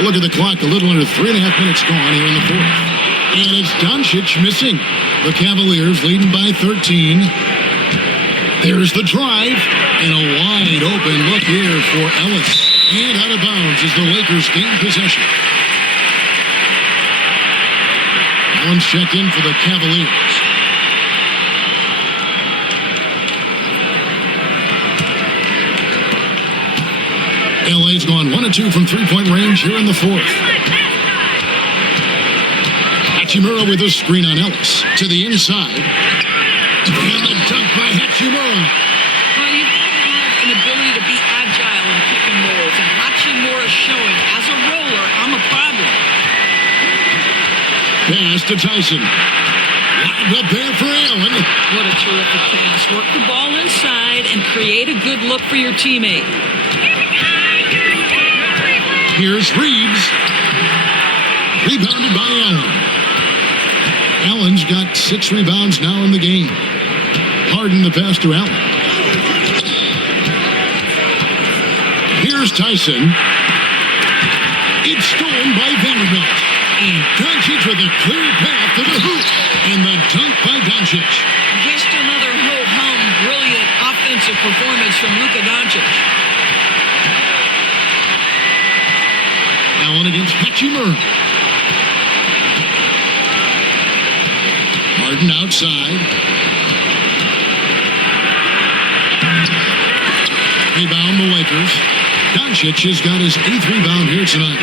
Look at the clock. A little under 3.5 minutes gone here in the fourth. And it's Doncic missing. The Cavaliers leading by 13. There's the drive. And a wide open look here for Ellis. And out of bounds as the Lakers gain possession. Allen's checked in for the Cavaliers. LA's gone 1 of 2 from three-point range here in the fourth. Hachimura with a screen on Ellis. To the inside. And the dunk by Hachimura. Well, you've got to have an ability to be agile in pick and rolls. And Hachimura showing, as a roller, I'm a problem. Pass to Tyson. Lined up there for Allen. What a terrific pass. Work the ball inside and create a good look for your teammate. Here's Reeves. Rebounded by Allen. Allen's got 6 rebounds now in the game. Harden the pass to Allen. Here's Tyson. It's stolen by Vanderbilt. And Doncic with a clear path to the hoop. And the dunk by Doncic. Just another ho-hum, brilliant offensive performance from Luka Doncic. Allen against Hachimura. Harden outside. Rebound the Lakers. Doncic has got his 8th rebound here tonight.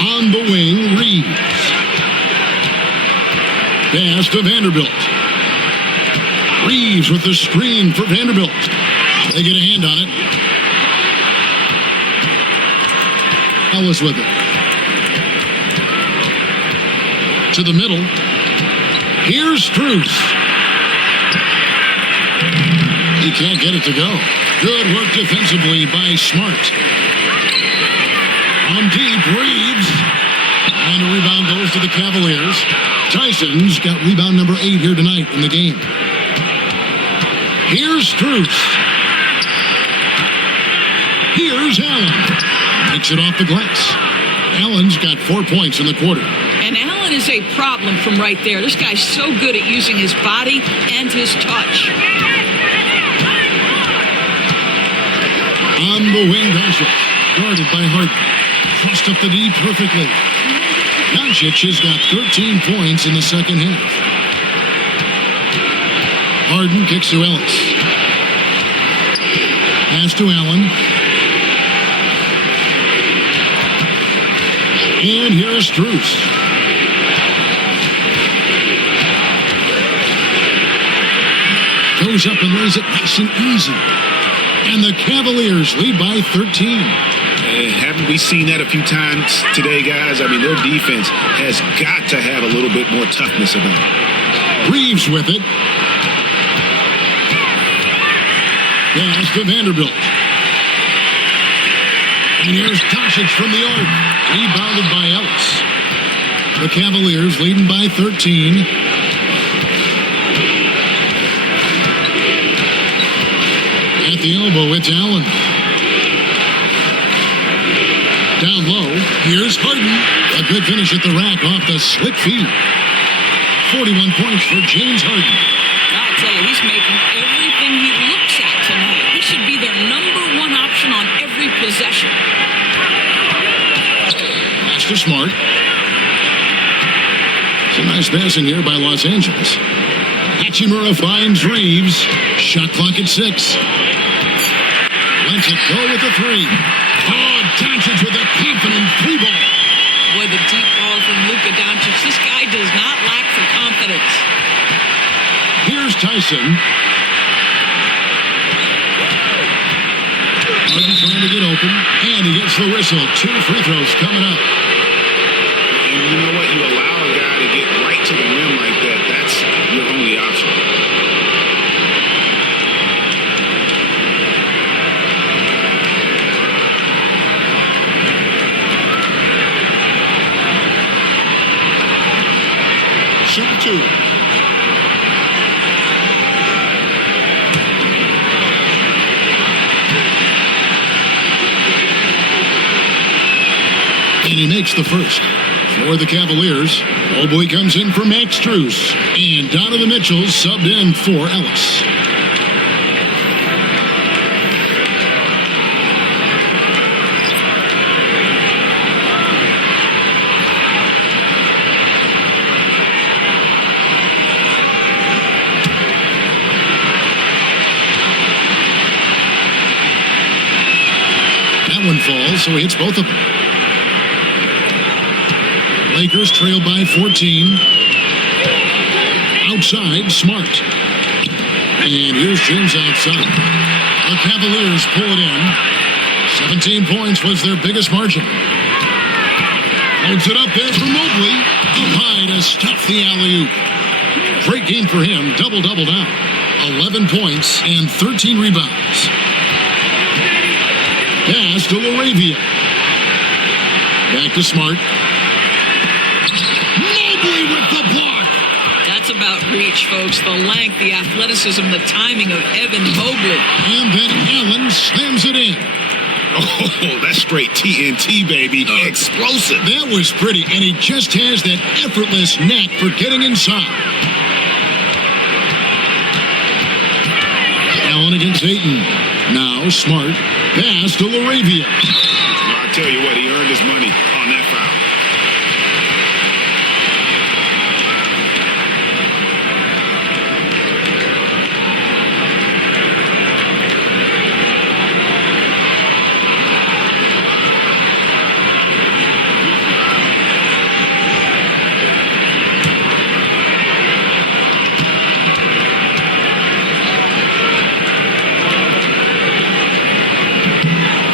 On the wing, Reeves. Pass to Vanderbilt. Reeves with the screen for Vanderbilt. They get a hand on it. Ellis with it. To the middle. Here's Strus. He can't get it to go. Good work defensively by Smart. On deep, Reeves. And a rebound goes to the Cavaliers. Tyson's got rebound number 8 here tonight in the game. Here's Strus. Here's Allen. Makes it off the glass. Allen's got 4 points in the quarter. And Allen is a problem from right there. This guy's so good at using his body and his touch. On the wing, Doncic. Guarded by Harden. Crossed up the D perfectly. Doncic has got 13 points in the second half. Harden kicks to Ellis. Pass to Allen. And here's Strus. Goes up and lays it nice and easy. And the Cavaliers lead by 13. Haven't we seen that a few times today, guys? I mean, their defense has got to have a little bit more toughness about it. Reeves with it. Pass to Vanderbilt. And here's Doncic from the arc. Rebounded by Ellis. The Cavaliers leading by 13. At the elbow, it's Allen. Down low, here's Harden. A good finish at the rack off the slick feed. 41 points for James Harden. I tell you, he's making everything he looks at tonight. He should be their number one option on every possession. Pass to Smart. Some nice passing here by Los Angeles. Hachimura finds Reeves. Shot clock at 6. Lets it go with the 3. Oh, Doncic with a confident 3 ball. Boy, the deep ball from Luka Doncic. This guy does not lack for confidence. Here's Tyson. Harden trying to get open, and he gets the whistle. 2 free throws coming up. And you know what? You allow a guy to get right to the rim like that. That's your only option. Shoot 2. And he makes the first. For the Cavaliers, Mobley comes in for Max Strus. And Donovan Mitchell subbed in for Ellis. That one falls, so he hits both of them. Lakers trail by 14. Outside, Smart. And here's James outside. The Cavaliers pull it in. 17 points was their biggest margin. Holds it up there for Mobley. Up high to stuff the alley-oop. Great game for him. Double-double now. 11 points and 13 rebounds. Pass to Laravia. Back to Smart. Mobley with the block. That's about reach, folks. The length, the athleticism, the timing of Evan Mobley. And then Allen slams it in. Oh, that's straight TNT, baby. Explosive. That was pretty, and he just has that effortless knack for getting inside. Allen against Ayton. Now Smart. Pass to Laravia. Well, I tell you what, he earned his money on that foul.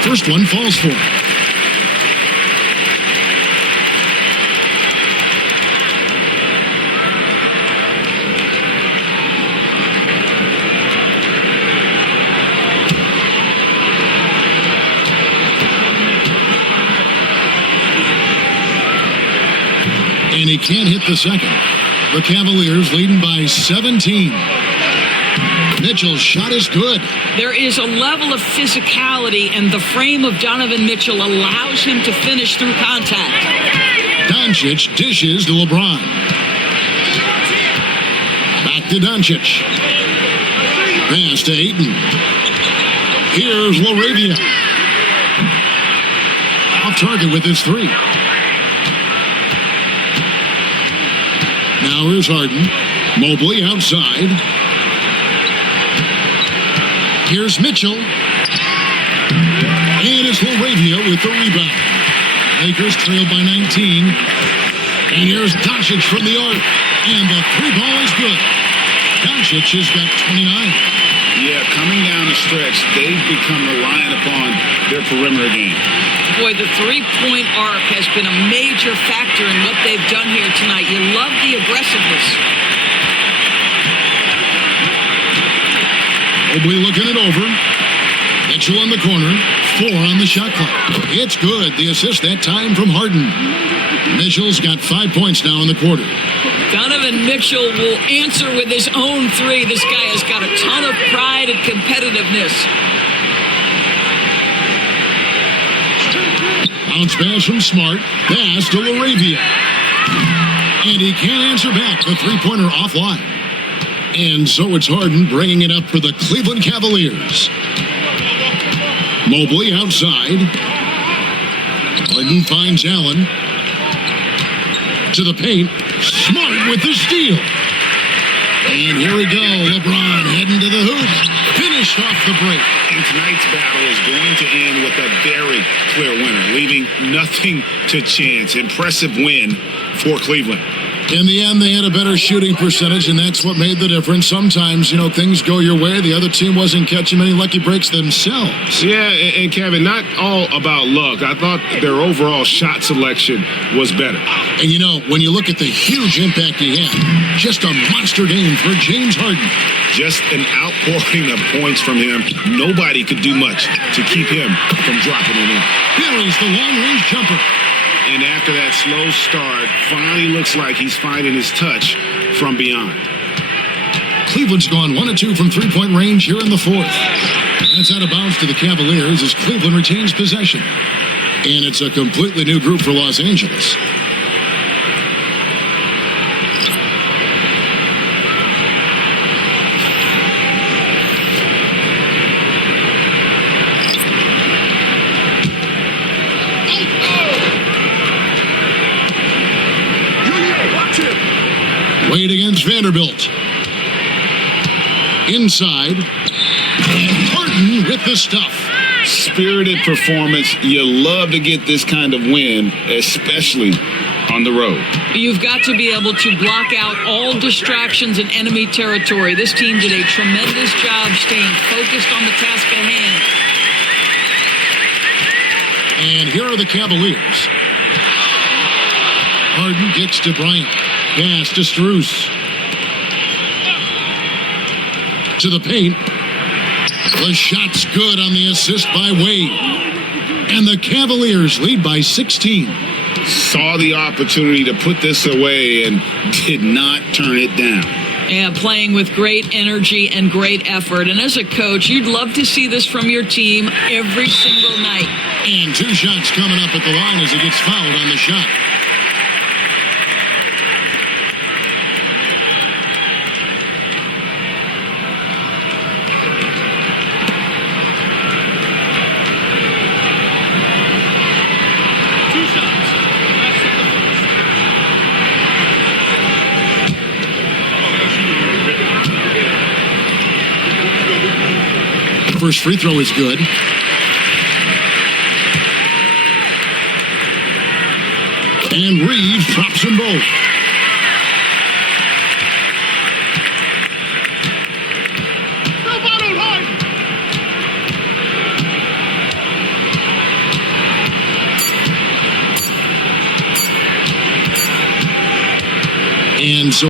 First one falls for him. And he can't hit the second. The Cavaliers leading by 17. Mitchell's shot is good. There is a level of physicality, and the frame of Donovan Mitchell allows him to finish through contact. Doncic dishes to LeBron. Back to Doncic. Pass to Ayton. Here's Laravia. Off target with his 3. Now here's Harden. Mobley outside. Here's Mitchell. And it's Laravia with the rebound. Lakers trail by 19. And here's Doncic from the arc. And the 3 ball is good. Doncic has got 29. Yeah, coming down the stretch, they've become reliant upon their perimeter game. Boy, the three-point arc has been a major factor in what they've done here tonight. You love the aggressiveness. Mobley looking it over. Mitchell in the corner. 4 on the shot clock. It's good. The assist that time from Harden. Mitchell's got 5 points now in the quarter. Donovan Mitchell will answer with his own 3. This guy has got a ton of pride and competitiveness. Bounce pass from Smart. Pass to Laravia. And he can't answer back. The three-pointer offline. And so it's Harden bringing it up for the Cleveland Cavaliers. Mobley outside. Harden finds Allen. To the paint. Smart with the steal. And here we go. LeBron heading to the hoop. Finished off the break. And tonight's battle is going to end with a very clear winner, leaving nothing to chance. Impressive win for Cleveland. In the end, they had a better shooting percentage, and that's what made the difference. Sometimes, things go your way. The other team wasn't catching many lucky breaks themselves. Yeah, and Kevin, not all about luck. I thought their overall shot selection was better. And when you look at the huge impact he had, just a monster game for James Harden. Just an outpouring of points from him. Nobody could do much to keep him from dropping it in. Buries the long-range jumper. And after that slow start, finally looks like he's finding his touch from beyond. Cleveland's gone 1 of 2 from three-point range here in the fourth. That's out of bounds to the Cavaliers as Cleveland retains possession. And it's a completely new group for Los Angeles. Wade against Vanderbilt. Inside. And Harden with the stuff. Spirited performance. You love to get this kind of win, especially on the road. You've got to be able to block out all distractions in enemy territory. This team did a tremendous job staying focused on the task at hand. And here are the Cavaliers. Harden gets to Bryant. Pass to Strus. To the paint. The shot's good on the assist by Wade. And the Cavaliers lead by 16. Saw the opportunity to put this away and did not turn it down. Yeah, playing with great energy and great effort. And as a coach, you'd love to see this from your team every single night. And 2 shots coming up at the line as he gets fouled on the shot. First free throw is good. And Reeves drops them both. And so